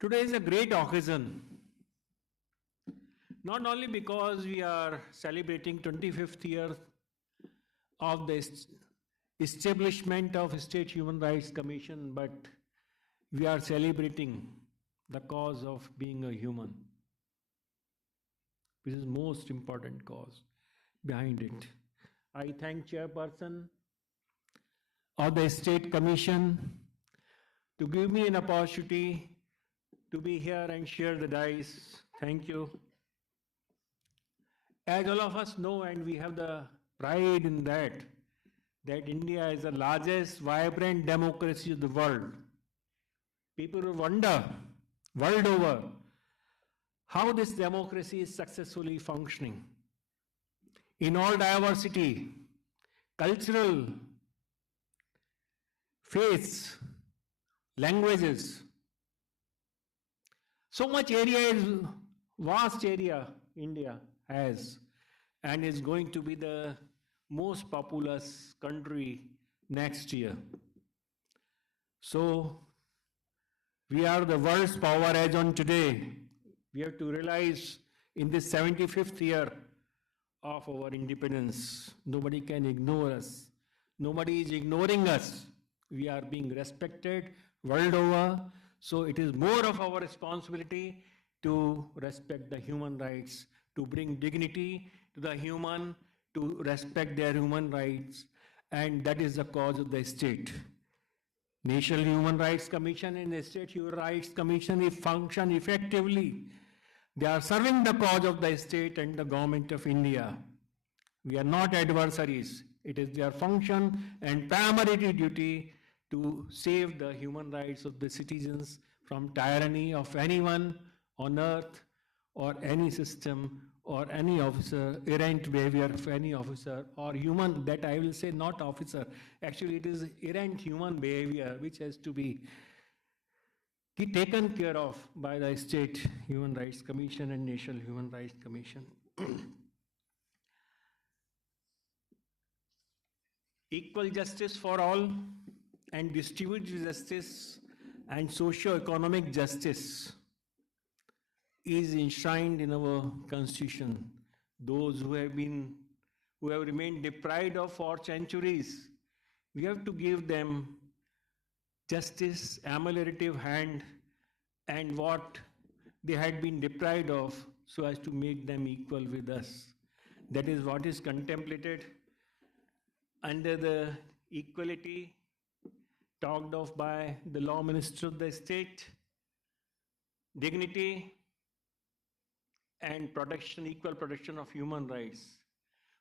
Today is a great occasion, not only because we are celebrating 25th year of the establishment of State Human Rights Commission, but we are celebrating the cause of being a human, which is most important cause behind it. I thank Chairperson of the State Commission to give me an opportunity to be here and share the dice. Thank you. As all of us know, and we have the pride in that India is the largest vibrant democracy of the world. People will wonder, world over, how this democracy is successfully functioning. In all diversity, cultural, faiths, languages. So much area is, vast area India has, and is going to be the most populous country next year. So, we are the world's power as on today. We have to realize in this 75th year of our independence, nobody can ignore us. Nobody is ignoring us. We are being respected world over. So it is more of our responsibility to respect the human rights, to bring dignity to the human, to respect their human rights, and that is the cause of the state. National Human Rights Commission and the State Human Rights Commission, if function effectively, they are serving the cause of the state and the government of India. We are not adversaries. It is their function and primary duty to save the human rights of the citizens from tyranny of anyone on earth or any system or any officer, errant behavior of any officer or human, that I will say not officer, actually it is errant human behavior which has to be taken care of by the State Human Rights Commission and National Human Rights Commission. Equal justice for all and distributive justice and socio-economic justice is enshrined in our constitution. Those who have remained deprived of for centuries, we have to give them justice, ameliorative hand, and what they had been deprived of, so as to make them equal with us. That is what is contemplated under the equality talked of by the Law Minister of the state, dignity, and protection, equal protection of human rights.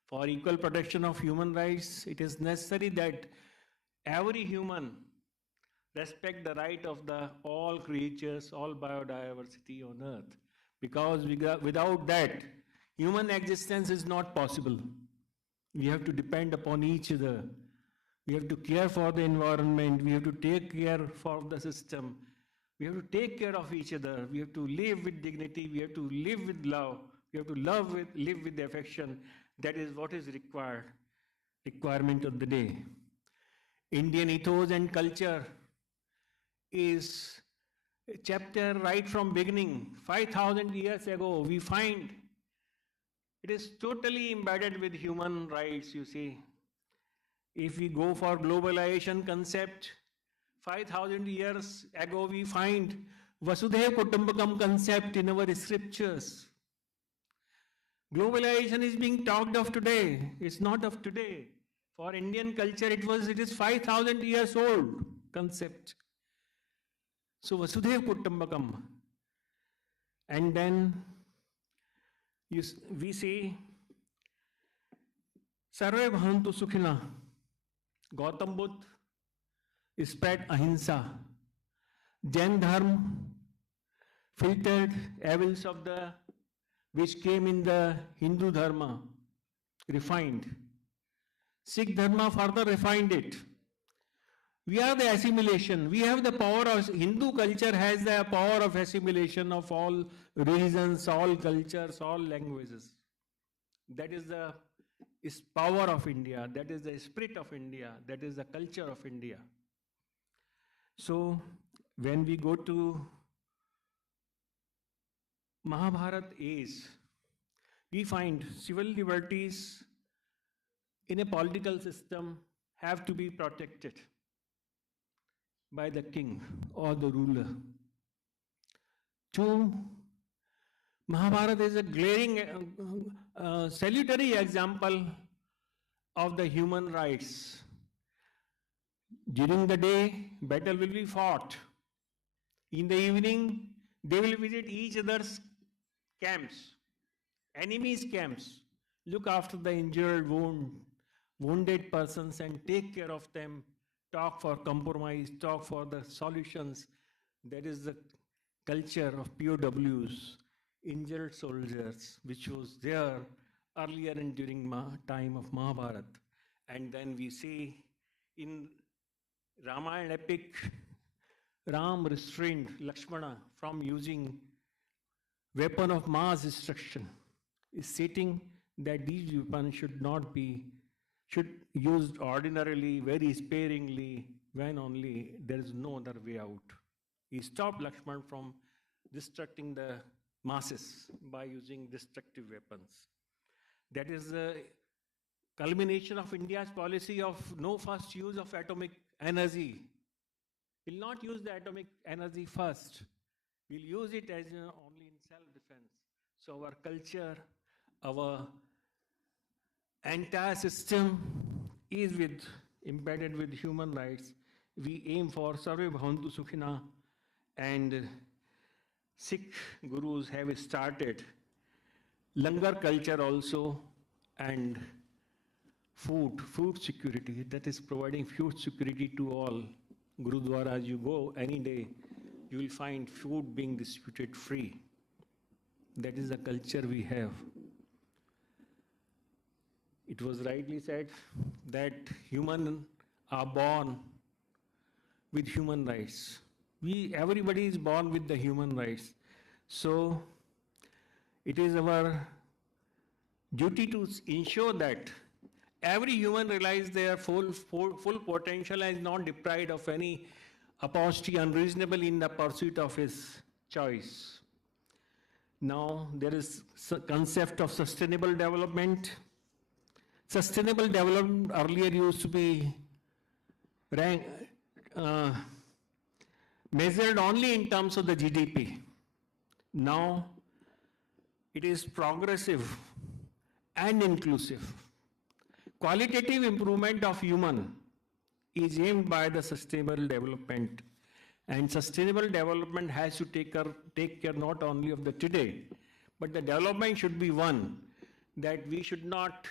For equal protection of human rights, it is necessary that every human respect the right of all creatures, all biodiversity on earth. Because without that, human existence is not possible. We have to depend upon each other. We have to care for the environment. We have to take care for the system. We have to take care of each other. We have to live with dignity. We have to live with love. We have to live with affection. That is what is requirement of the day. Indian ethos and culture is a chapter right from beginning. 5,000 years ago, we find it is totally embedded with human rights, you see. If we go for globalization concept, 5,000 years ago, we find Vasudhaiva Kutumbakam concept in our scriptures. Globalization is being talked of today. It's not of today. For Indian culture, it is 5,000 years old concept. So Vasudhaiva Kutumbakam. And then we say, Sarve Bhavantu Sukhina. Gautam Buddha spread ahimsa. Jain Dharma filtered evils of which came in the Hindu Dharma, refined. Sikh Dharma further refined it. We are the assimilation. We have the power of, Hindu culture has the power of assimilation of all religions, all cultures, all languages. That is the power of India. That is the spirit of India. That is the culture of India. So, when we go to Mahabharata age, we find civil liberties in a political system have to be protected by the king or the ruler. Two, Mahabharata is a glaring, salutary example of the human rights. During the day, battle will be fought. In the evening, they will visit each other's camps, enemies' camps, look after the injured, wounded persons and take care of them, talk for compromise, talk for the solutions. That is the culture of POWs, injured soldiers, which was there earlier and during time of Mahabharata. And then we see in Ramayana epic, Ram restrained Lakshmana from using weapon of mass destruction, is stating that these weapons should used ordinarily, very sparingly, when only there is no other way out. He stopped Lakshman from destructing the masses by using destructive weapons. That is the culmination of India's policy of no first use of atomic energy. We'll not use the atomic energy first. We'll use it as only in self-defense. So our culture, our entire system is embedded with human rights. We aim for Sarve Bhavantu Sukhina, and Sikh gurus have started langar culture also, and food security, that is providing food security to all. Gurudwaras, you go any day, you will find food being distributed free. That is the culture we have. It was rightly said that humans are born with human rights. Everybody is born with the human rights. So it is our duty to ensure that every human realizes their full potential and is not deprived of any opportunity unreasonable in the pursuit of his choice. Now there is a concept of sustainable development. Sustainable development earlier used to be measured only in terms of the GDP. Now it is progressive and inclusive. Qualitative improvement of human is aimed by the sustainable development. And sustainable development has to take care not only of the today, but the development should be one that we should not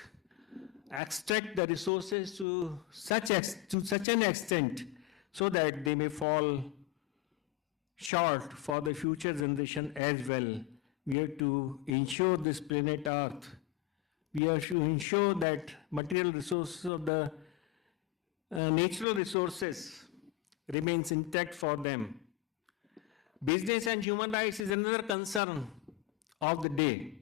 extract the resources to such an extent so that they may fall short for the future generation as well. We have to ensure this planet Earth. We have to ensure that material resources of the natural resources remains intact for them. Business and human rights is another concern of the day.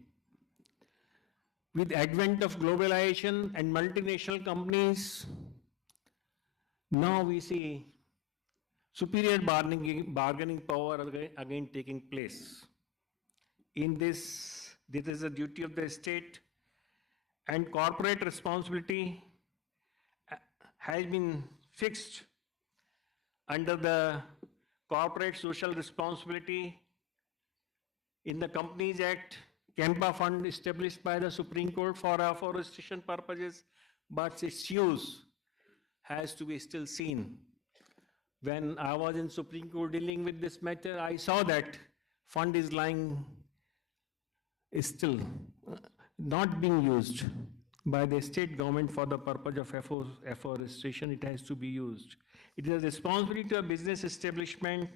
With advent of globalization and multinational companies, now we see superior bargaining power again taking place. In this is a duty of the state, and corporate responsibility has been fixed under the Corporate Social Responsibility in the Companies Act. Kempa Fund established by the Supreme Court for afforestation purposes, but its use has to be still seen. When I was in Supreme Court dealing with this matter, I saw that fund is still not being used by the state government for the purpose of afforestation. It has to be used. It is a responsibility to a business establishment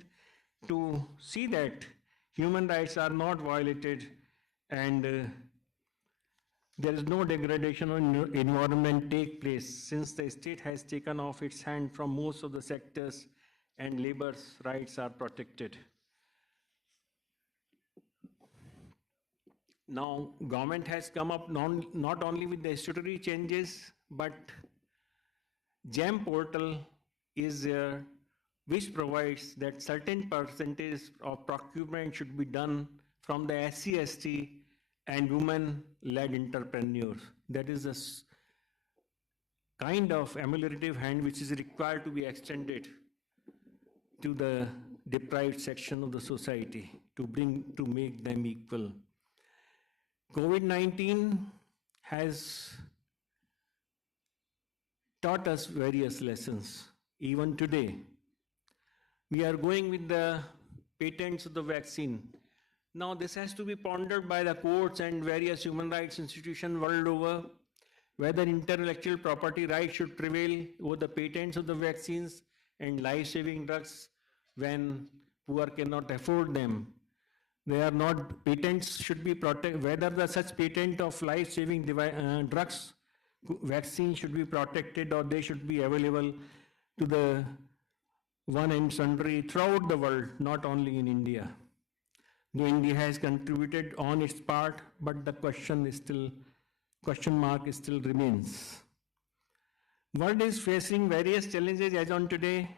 to see that human rights are not violated and there is no degradation on environment take place, since the state has taken off its hand from most of the sectors and labor's rights are protected. Now, government has come up not only with the statutory changes, but GEM portal is there, which provides that certain percentage of procurement should be done from the SC, ST and women-led entrepreneurs. That is a kind of ameliorative hand which is required to be extended to the deprived section of the society to make them equal. COVID-19 has taught us various lessons. Even today, we are going with the patents of the vaccine. Now, this has to be pondered by the courts and various human rights institutions world over, whether intellectual property rights should prevail over the patents of the vaccines and life-saving drugs when poor cannot afford them. They are not, patents should be protected, whether such patent of life-saving drugs, vaccine should be protected or they should be available to the one and sundry throughout the world, not only in India. Though India has contributed on its part, but the question mark still remains. World is facing various challenges as on today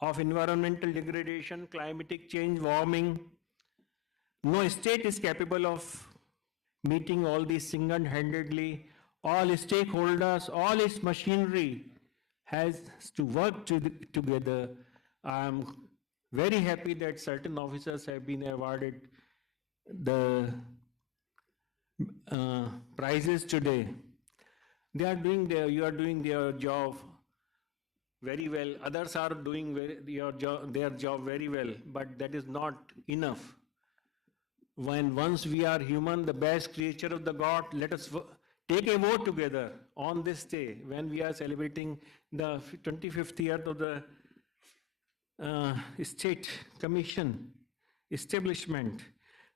of environmental degradation, climatic change, warming. No state is capable of meeting all these single-handedly. All stakeholders, all its machinery has to work together. I am very happy that certain officers have been awarded the prizes today. You are doing their job very well. Others are doing their job very well, but that is not enough. Once we are human, the best creature of the God, let us take a vote together on this day when we are celebrating the 25th year of the State Commission establishment.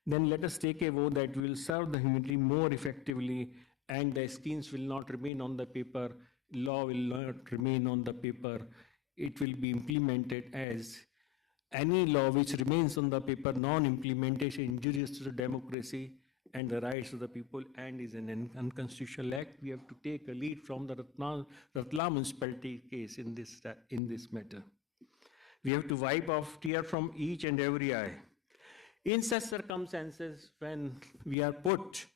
Then let us take a vote that will serve the humanity more effectively, and the schemes will not remain on the paper, law will not remain on the paper. It will be implemented as any law which remains on the paper, non-implementation, injurious to the democracy and the rights of the people, and is an unconstitutional act. We have to take a lead from the Ratlam municipality case in this matter. We have to wipe off tear from each and every eye. In such circumstances, when we are put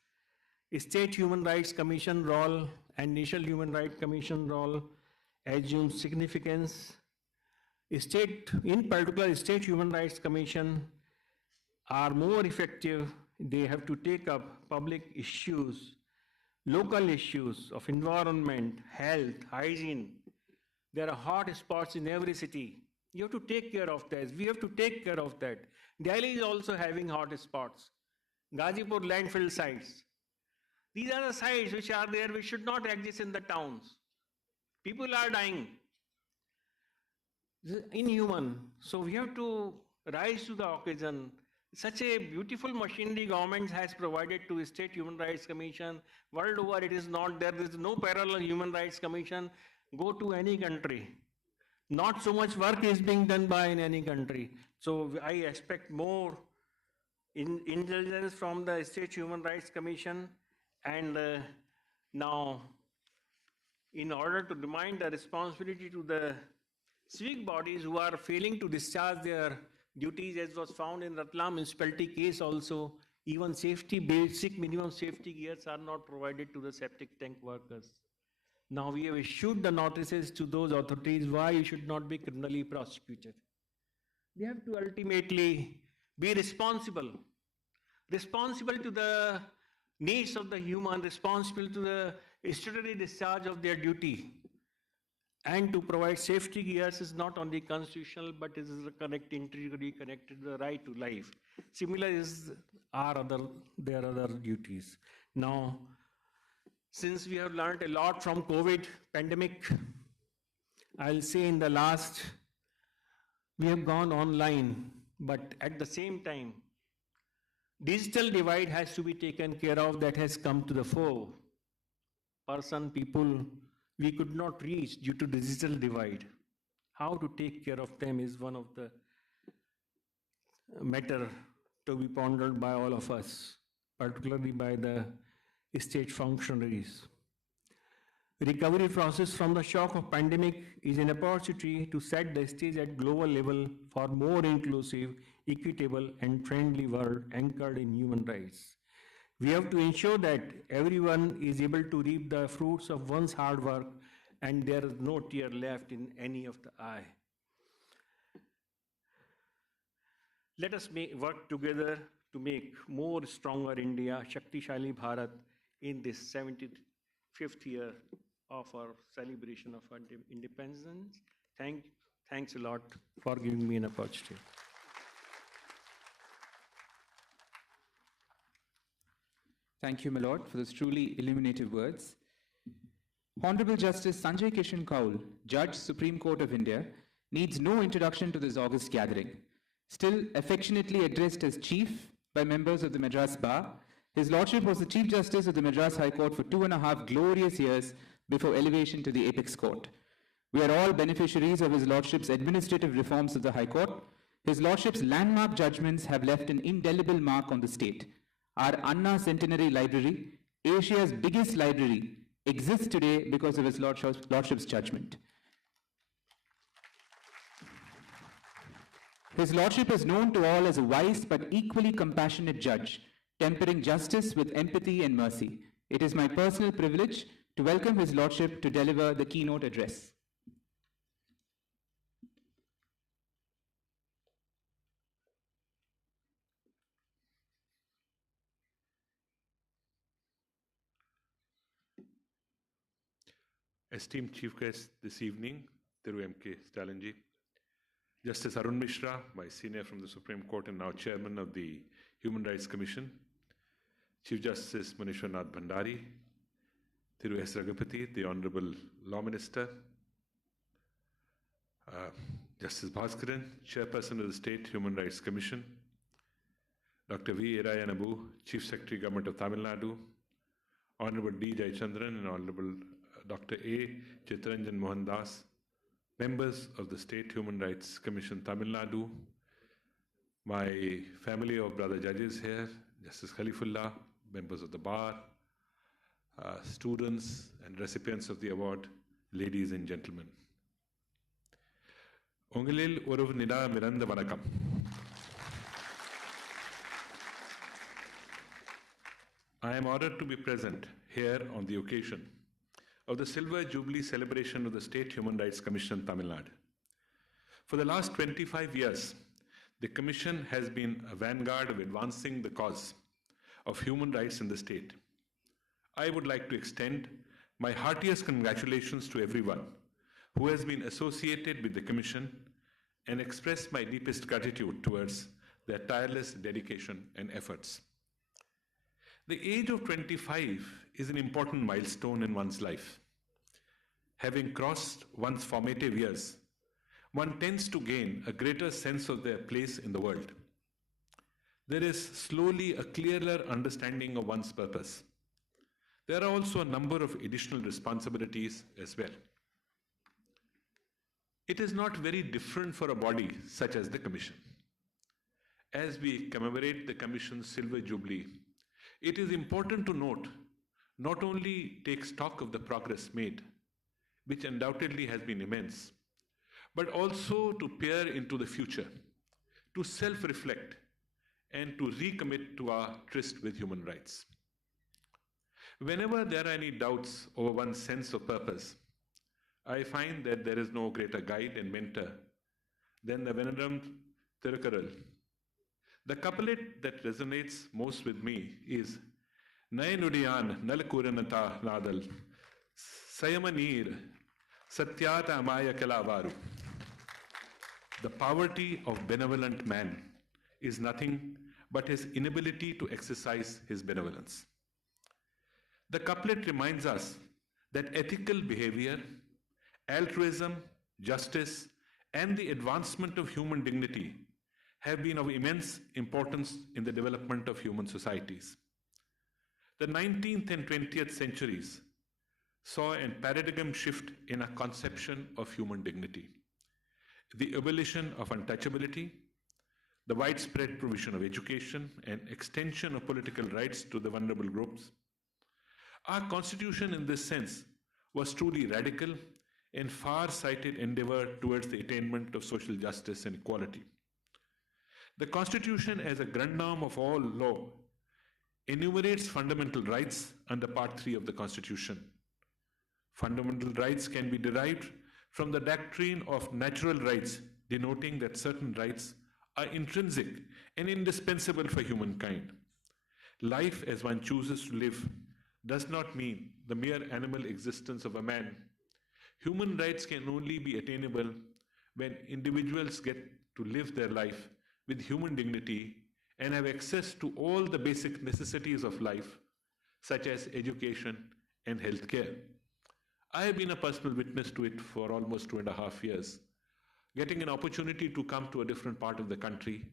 State Human Rights Commission role and National Human Rights Commission role assumes significance. In particular, State Human Rights Commission are more effective. They have to take up public issues, local issues of environment, health, hygiene. There are hot spots in every city. You have to take care of that. We have to take care of that. Delhi is also having hot spots. Gazipur landfill sites. These are the sites which are there, which should not exist in the towns. People are dying. This is inhuman. So we have to rise to the occasion. Such a beautiful machinery government has provided to State Human Rights Commission. World over it is not there. There is no parallel Human Rights Commission. Go to any country. Not so much work is being done by in any country. So I expect more intelligence from the State Human Rights Commission, and now in order to remind the responsibility to the civic bodies who are failing to discharge their duties, as was found in Ratlam municipality case also, even basic minimum safety gears are not provided to the septic tank workers. Now we have issued the notices to those authorities why you should not be criminally prosecuted. They have to ultimately be responsible to the needs of the human, responsible to the statutory discharge of their duty. And to provide safety gears is not only constitutional, but it is integrally connected to the right to life. Similar is their other duties. Now, since we have learned a lot from COVID pandemic, I'll say in the last, we have gone online, but at the same time, digital divide has to be taken care of. That has come to the fore. People we could not reach due to digital divide. How to take care of them is one of the matter to be pondered by all of us, particularly by the state functionaries. Recovery process from the shock of pandemic is an opportunity to set the stage at global level for more inclusive, equitable, and friendly world anchored in human rights. We have to ensure that everyone is able to reap the fruits of one's hard work and there is no tear left in any of the eye. Let us work together to make more stronger India, Shaktishali Bharat, in this 75th year of our celebration of our independence. Thanks a lot for giving me an opportunity. Thank you, my lord, for those truly illuminative words. Honorable Justice Sanjay Kishan Kaul, Judge, Supreme Court of India, needs no introduction to this august gathering. Still affectionately addressed as Chief by members of the Madras Bar, His Lordship was the Chief Justice of the Madras High Court for 2.5 glorious years before elevation to the Apex Court. We are all beneficiaries of His Lordship's administrative reforms of the High Court. His Lordship's landmark judgments have left an indelible mark on the state. Our Anna Centenary Library, Asia's biggest library, exists today because of His Lordship's judgment. His Lordship is known to all as a wise but equally compassionate judge, tempering justice with empathy and mercy. It is my personal privilege to welcome His Lordship to deliver the keynote address. Esteemed Chief Guest this evening, Thiru M.K. Stalinji, Justice Arun Mishra, my senior from the Supreme Court and now Chairman of the Human Rights Commission, Chief Justice Munishwar Nath Bhandari, Thiru S. Ragapati, the Honorable Law Minister, Justice Bhaskaran, Chairperson of the State Human Rights Commission, Dr. V. Irayanabu, Chief Secretary, Government of Tamilnadu, Honorable D. Jayachandran and Honorable Dr. A. Chitranjan Mohandas, members of the State Human Rights Commission, Tamilnadu, my family of brother judges here, Justice Khalifullah, members of the bar, students and recipients of the award, ladies and gentlemen. Ungalil Uruv Nida Miranda Vanakam. I am honored to be present here on the occasion of the Silver Jubilee celebration of the State Human Rights Commission, Tamil Nadu. For the last 25 years, the Commission has been a vanguard of advancing the cause of human rights in the state. I would like to extend my heartiest congratulations to everyone who has been associated with the Commission and express my deepest gratitude towards their tireless dedication and efforts. The age of 25 is an important milestone in one's life. Having crossed one's formative years, one tends to gain a greater sense of their place in the world. There is slowly a clearer understanding of one's purpose. There are also a number of additional responsibilities as well. It is not very different for a body such as the Commission. as we commemorate the Commission's Silver Jubilee, it is important to note not only take stock of the progress made, which undoubtedly has been immense, but also to peer into the future, to self-reflect, and to recommit to our tryst with human rights. Whenever there are any doubts over one's sense of purpose, I find that there is no greater guide and mentor than the Venerable Thirukkural. The couplet that resonates most with me is Nayanudiyan Nalakuranata Nadal Sayamanir Satyata Amaya Kalavaru. The poverty of benevolent man is nothing but his inability to exercise his benevolence. The couplet reminds us that ethical behavior, altruism, justice, and the advancement of human dignity have been of immense importance in the development of human societies. The 19th and 20th centuries saw a paradigm shift in our conception of human dignity. The abolition of untouchability, the widespread provision of education, and extension of political rights to the vulnerable groups. Our constitution in this sense was truly radical and far-sighted endeavor towards the attainment of social justice and equality. The constitution as a grundnorm of all law enumerates fundamental rights under Part 3 of the Constitution. Fundamental rights can be derived from the doctrine of natural rights, denoting that certain rights are intrinsic and indispensable for humankind. Life as one chooses to live does not mean the mere animal existence of a man. Human rights can only be attainable when individuals get to live their life with human dignity and have access to all the basic necessities of life, such as education and health care. I have been a personal witness to it for almost 2.5 years, getting an opportunity to come to a different part of the country,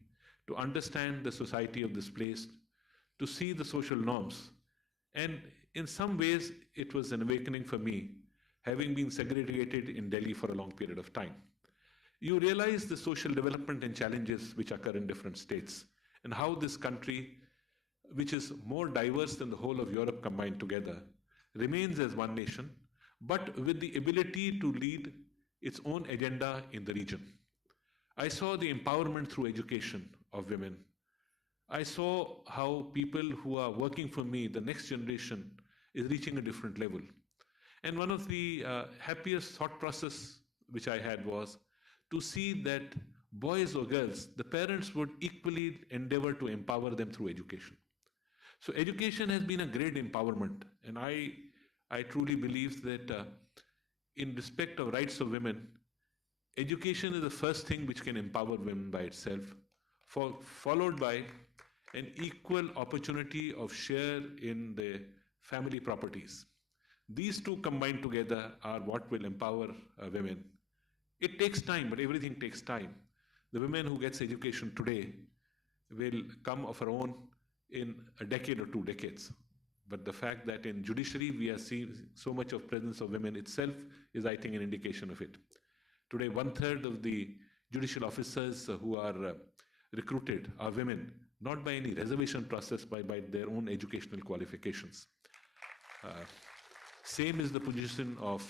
to understand the society of this place, to see the social norms. And in some ways, it was an awakening for me, having been segregated in Delhi for a long period of time. You realize the social development and challenges which occur in different states, and how this country, which is more diverse than the whole of Europe combined together, remains as one nation, but with the ability to lead its own agenda in the region. I saw the empowerment through education of women. I saw how people who are working for me, the next generation, is reaching a different level. And one of the happiest thought process which I had was to see that boys or girls, the parents would equally endeavor to empower them through education. So education has been a great empowerment, and I truly believe that in respect of rights of women, education is the first thing which can empower women by itself, followed by an equal opportunity of share in the family properties. These two combined together are what will empower women. It takes time, but everything takes time. The women who gets education today will come of her own in a decade or 2 decades. But the fact that in judiciary we are seeing so much of presence of women itself is, I think, an indication of it. Today, 1/3 of the judicial officers who are recruited are women, not by any reservation process, but by their own educational qualifications. Same is the position of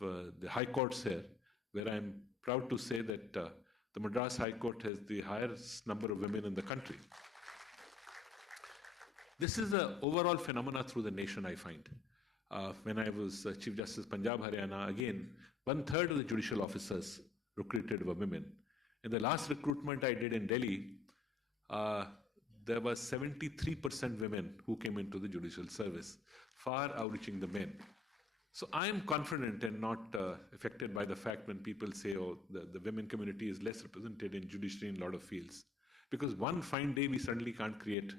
the high courts here, where I'm proud to say that the Madras High Court has the highest number of women in the country. This is an overall phenomena through the nation, I find. When I was Chief Justice Punjab, Haryana, again, 1/3 of the judicial officers recruited were women. In the last recruitment I did in Delhi, there were 73% women who came into the judicial service, far outreaching the men. So I am confident and not affected by the fact when people say, oh, the women community is less represented in judiciary in a lot of fields. Because one fine day we suddenly can't create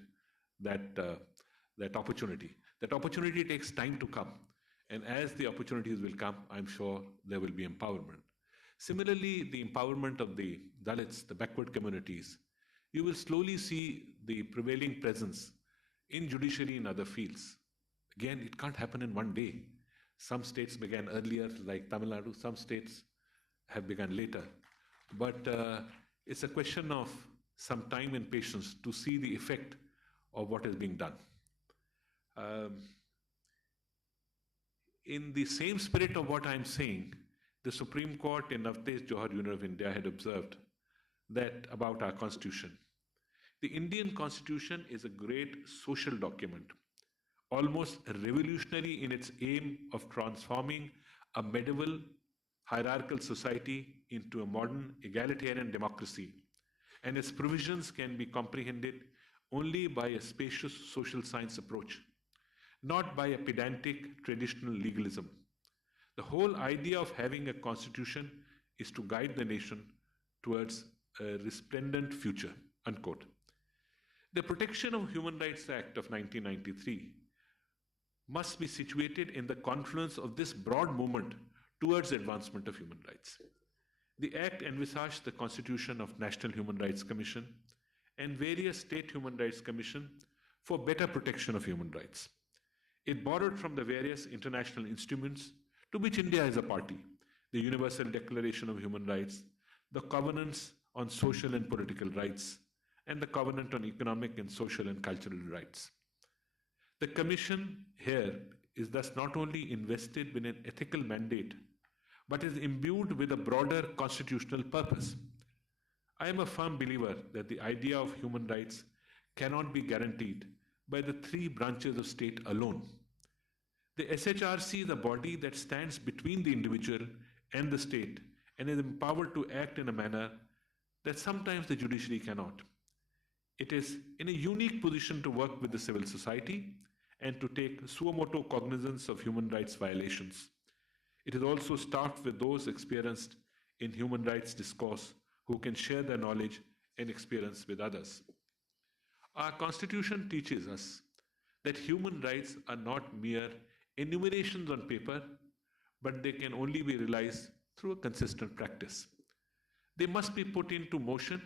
that opportunity. That opportunity takes time to come. And as the opportunities will come, I'm sure there will be empowerment. Similarly, the empowerment of the Dalits, the backward communities, you will slowly see the prevailing presence in judiciary in other fields. Again, it can't happen in one day. Some states began earlier, like Tamilnadu. Some states have begun later. But it's a question of some time and patience to see the effect of what is being done. In the same spirit of what I'm saying, the Supreme Court in Navtesh Johar Union of India had observed that about our Constitution. The Indian Constitution is a great social document, almost revolutionary in its aim of transforming a medieval hierarchical society into a modern egalitarian democracy, and its provisions can be comprehended only by a spacious social science approach, not by a pedantic traditional legalism. The whole idea of having a constitution is to guide the nation towards a resplendent future, unquote. The Protection of Human Rights Act of 1993 must be situated in the confluence of this broad movement towards advancement of human rights. The Act envisaged the constitution of National Human Rights Commission and various state human rights commission for better protection of human rights. It borrowed from the various international instruments to which India is a party, the Universal Declaration of Human Rights, the Covenants on Social and Political Rights, and the Covenant on Economic and Social and Cultural Rights. The Commission here is thus not only invested with an ethical mandate, but is imbued with a broader constitutional purpose. I am a firm believer that the idea of human rights cannot be guaranteed by the three branches of state alone. The SHRC is a body that stands between the individual and the state and is empowered to act in a manner that sometimes the judiciary cannot. It is in a unique position to work with the civil society and to take suo motu cognizance of human rights violations. It is also staffed with those experienced in human rights discourse who can share their knowledge and experience with others. Our Constitution teaches us that human rights are not mere enumerations on paper, but they can only be realized through a consistent practice. They must be put into motion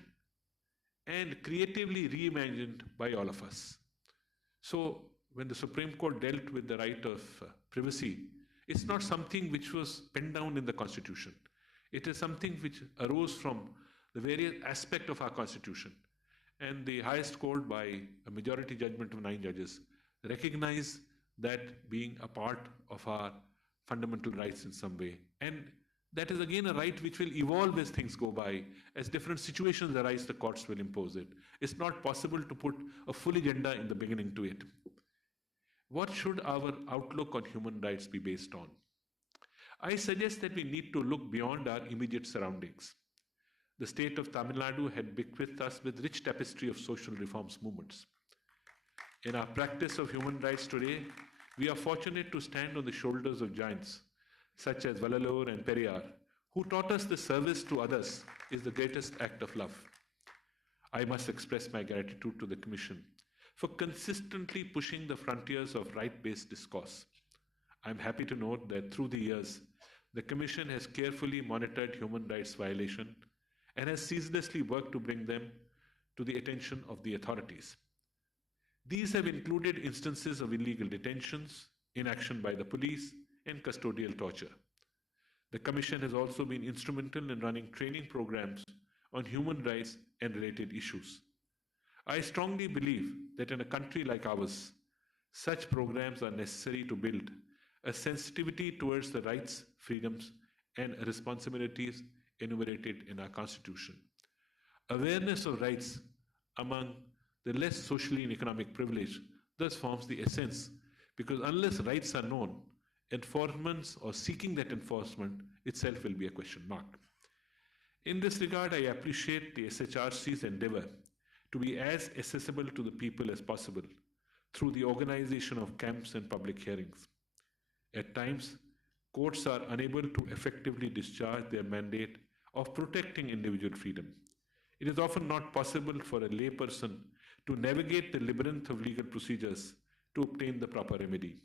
and creatively reimagined by all of us. So, when the Supreme Court dealt with the right of privacy, it's not something which was penned down in the Constitution. It is something which arose from the various aspects of our Constitution. And the highest court, by a majority judgment of 9 judges, recognized that being a part of our fundamental rights in some way. And that is again a right which will evolve as things go by. As different situations arise, the courts will impose it. It's not possible to put a full agenda in the beginning to it. What should our outlook on human rights be based on? I suggest that we need to look beyond our immediate surroundings. The state of Tamilnadu had bequeathed us with rich tapestry of social reforms movements. In our practice of human rights today, we are fortunate to stand on the shoulders of giants such as Vallalur and Periyar, who taught us the service to others is the greatest act of love. I must express my gratitude to the Commission for consistently pushing the frontiers of right-based discourse. I'm happy to note that through the years, the Commission has carefully monitored human rights violations and has ceaselessly worked to bring them to the attention of the authorities. These have included instances of illegal detentions, inaction by the police, and custodial torture. The Commission has also been instrumental in running training programs on human rights and related issues. I strongly believe that in a country like ours, such programs are necessary to build a sensitivity towards the rights, freedoms, and responsibilities enumerated in our Constitution. Awareness of rights among the less socially and economic privileged thus forms the essence, because unless rights are known, enforcement or seeking that enforcement itself will be a question mark. In this regard, I appreciate the SHRC's endeavor to be as accessible to the people as possible through the organization of camps and public hearings. At times, courts are unable to effectively discharge their mandate of protecting individual freedom. It is often not possible for a layperson to navigate the labyrinth of legal procedures to obtain the proper remedy.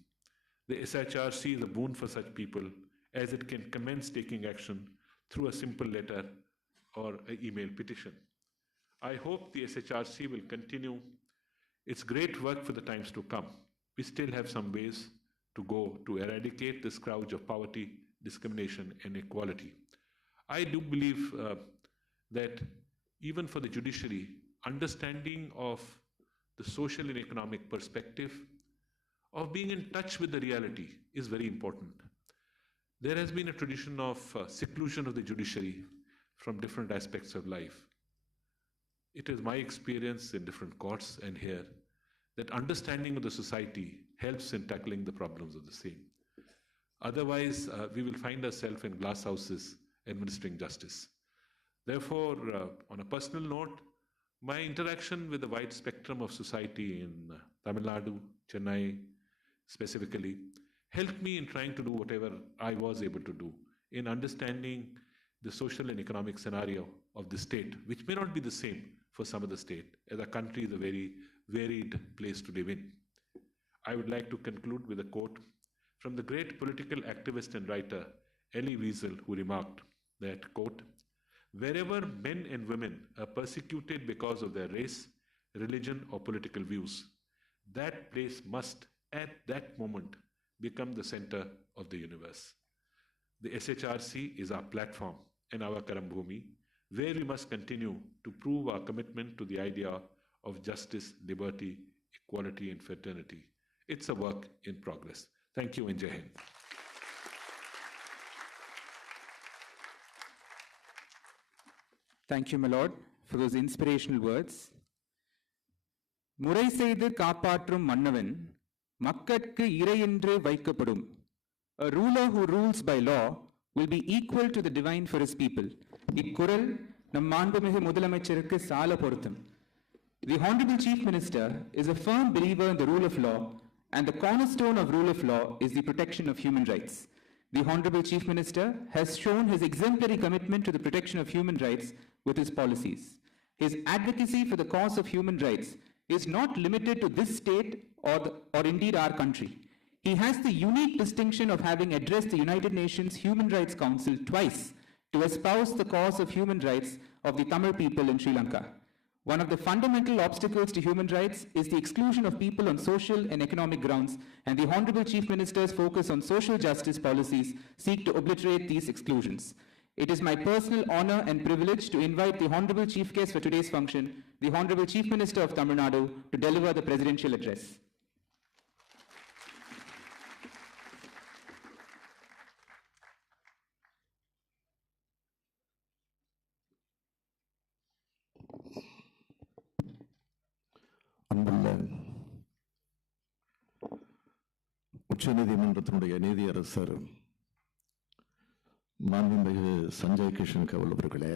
The SHRC is a boon for such people, as it can commence taking action through a simple letter or an email petition. I hope the SHRC will continue its great work for the times to come. We still have some ways to go to eradicate the scourge of poverty, discrimination, and inequality. I do believe that even for the judiciary, understanding of the social and economic perspective, of being in touch with the reality is very important. There has been a tradition of seclusion of the judiciary from different aspects of life. It is my experience in different courts and here that understanding of the society helps in tackling the problems of the same. Otherwise, we will find ourselves in glass houses administering justice. Therefore, on a personal note, my interaction with the wide spectrum of society in Tamilnadu, Chennai specifically, helped me in trying to do whatever I was able to do in understanding the social and economic scenario of the state, which may not be the same for some of the state, as a country is a very varied place to live in. I would like to conclude with a quote from the great political activist and writer Elie Wiesel, who remarked that, quote, "Wherever men and women are persecuted because of their race, religion, or political views, that place must, at that moment, become the center of the universe." The SHRC is our platform and our Karambhumi, where we must continue to prove our commitment to the idea of justice, liberty, equality, and fraternity. It's a work in progress. Thank you and Jai Hind. Thank you, my lord, for those inspirational words. முறை செய்து காப்பாற்றும் மன்னவன் மக்கட்கு இறையென்று வைக்கப்படும். A ruler who rules by law will be equal to the divine for his people. இக்குறள் நம் மாண்புமிகு முதலமைச்சருக்கு சால பொருத்தம். The Honorable Chief Minister is a firm believer in the rule of law, and the cornerstone of rule of law is the protection of human rights. The Honorable Chief Minister has shown his exemplary commitment to the protection of human rights with his policies. His advocacy for the cause of human rights is not limited to this state or indeed our country. He has the unique distinction of having addressed the United Nations Human Rights Council twice to espouse the cause of human rights of the Tamil people in Sri Lanka. One of the fundamental obstacles to human rights is the exclusion of people on social and economic grounds, and the Honorable Chief Minister's focus on social justice policies seek to obliterate these exclusions. It is my personal honor and privilege to invite the Honorable Chief Guest for today's function, the Honorable Chief Minister of Tamilnadu, to deliver the presidential address. அன்புள்ள உச்சநீதிமன்றத்தினுடைய நீதியரசர் மாண்புமிகு சஞ்சய் கிஷன் கவுல் அவர்களே,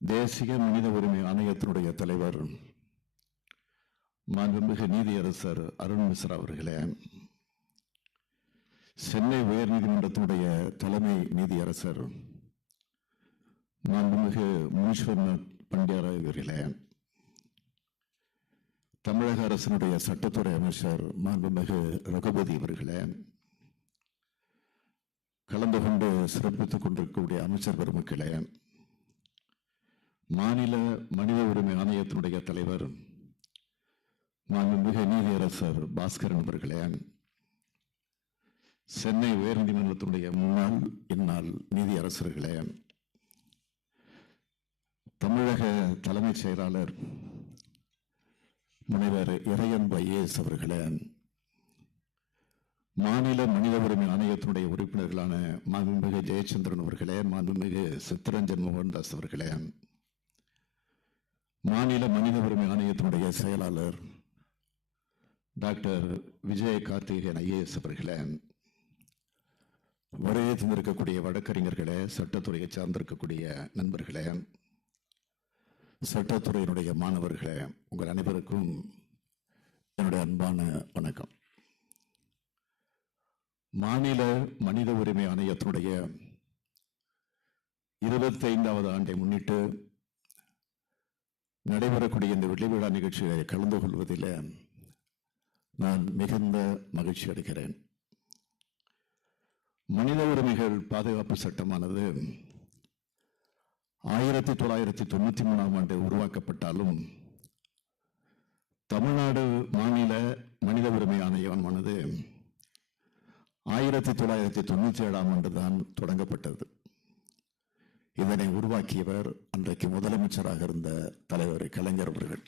தேசிய மனித உரிமை ஆணையத்தினுடைய தலைவர் மாண்புமிகு நீதியரசர் அருண் மிஸ்ரா அவர்களே, சென்னை உயர்நீதிமன்றத்தினுடைய தலைமை நீதியரசர் மாண்புமிகு முனீஸ்வர்நாத் பண்டியாராய் அவர்களே, தமிழக அரசினுடைய சட்டத்துறை அமைச்சர் மாண்புமிகு ரகுபதி அவர்களே, கலந்து கொண்டு சிறப்பித்துக் கொண்டிருக்கக்கூடிய அமைச்சர் பெருமக்களே, மாநில மனித உரிமை ஆணையத்தினுடைய தலைவர் மாண்புமிகு நீதியரசர் பாஸ்கரன் அவர்களே, சென்னை உயர்நீதிமன்றத்தினுடைய முன்னாள் இந்நாள் நீதியரசர்களே, தமிழக தலைமைச் செயலாளர் முனைவர் இறையன்பு ஐஏஎஸ் அவர்களே, மாநில மனித உரிமை ஆணையத்தினுடைய உறுப்பினர்களான மாண்புமிகு ஜெயச்சந்திரன் அவர்களே, மாண்புமிகு சித்தரஞ்சன் மோகன்தாஸ் அவர்களே, மாநில மனித உரிமை ஆணையத்தினுடைய செயலாளர் டாக்டர் விஜய் கார்த்திகேயன் ஐஏஎஸ் அவர்களே, வருகை தந்திருக்கக்கூடிய வழக்கறிஞர்களே, சட்டத்துறையை சார்ந்திருக்கக்கூடிய நண்பர்களே, சட்டத்துறையினுடைய மாணவர்களே, உங்கள் அனைவருக்கும் என்னுடைய அன்பான வணக்கம். மாநில மனித உரிமை ஆணையத்தினுடைய 25வது ஆண்டை முன்னிட்டு நடைபெறக்கூடிய இந்த வெள்ளி விழா நிகழ்ச்சியை கலந்து கொள்வதில் நான் மிகுந்த மகிழ்ச்சி அடைகிறேன். மனித உரிமைகள் பாதுகாப்பு சட்டமானது 1993ஆம் ஆண்டு உருவாக்கப்பட்டாலும் தமிழ்நாடு மாநில மனித உரிமை ஆணையமானது 1997ஆம் ஆண்டு தான் தொடங்கப்பட்டது. இதனை உருவாக்கியவர் அன்றைக்கு முதலமைச்சராக இருந்த தலைவர் கலைஞர் அவர்கள்.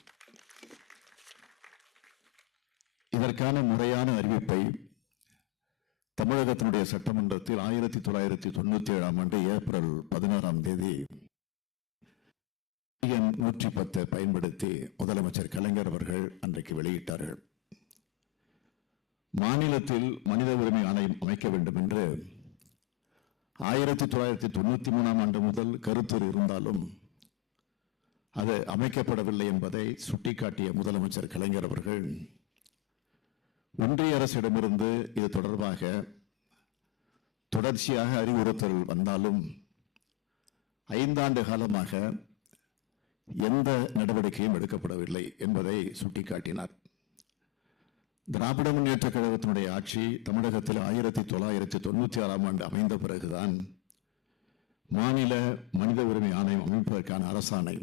இதற்கான முறையான அறிவிப்பை தமிழகத்தினுடைய சட்டமன்றத்தில் 1997 ஏப்ரல் 16 எண் 110 பயன்படுத்தி முதலமைச்சர் கலைஞர் அவர்கள் அன்றைக்கு வெளியிட்டார்கள். மாநிலத்தில் மனித உரிமை ஆணையம் அமைக்க வேண்டும் என்று 1993 முதல் கருத்துரு இருந்தாலும் அது அமைக்கப்படவில்லை என்பதை சுட்டிக்காட்டிய முதலமைச்சர் கலைஞர் அவர்கள் ஒன்றிய அரசிடமிருந்து இது தொடர்பாக தொடர்ச்சியாக அறிவுறுத்தல் வந்தாலும் 5 ஆண்டு காலமாக எந்த நடவடிக்கையும் எடுக்கப்படவில்லை என்பதை சுட்டிக்காட்டினார். திராவிட முன்னேற்ற கழகத்தினுடைய ஆட்சி தமிழகத்தில் 1996 அமைந்த பிறகுதான் மாநில மனித உரிமை ஆணையம் அமைப்பதற்கான அரசாணை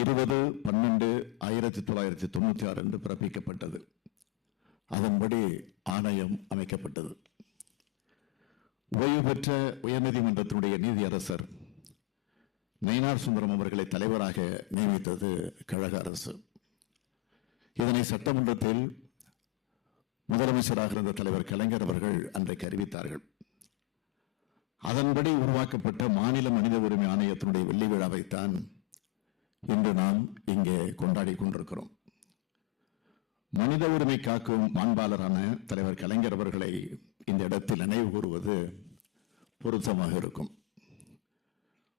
20/12/1996 என்று பிறப்பிக்கப்பட்டது. அதன்படி ஆணையம் அமைக்கப்பட்டது. ஓய்வு பெற்ற உயர்நீதிமன்றத்தினுடைய நீதியரசர் நயினார் சுந்தரம் அவர்களை தலைவராக நியமித்தது கழக அரசு. இதனை சட்டமன்றத்தில் முதலமைச்சராக இருந்த தலைவர் கலைஞர் அவர்கள் அன்றைக்கு அறிவித்தார்கள். அதன்படி உருவாக்கப்பட்ட மாநில மனித உரிமை ஆணையத்தினுடைய வெள்ளி விழாவைத்தான் இன்று நாம் இங்கே கொண்டாடி கொண்டிருக்கிறோம். மனித உரிமை காக்கும் மாண்பாளரான தலைவர் கலைஞர் அவர்களை இந்த இடத்தில் நினைவு கூறுவது பொருத்தமாக இருக்கும்.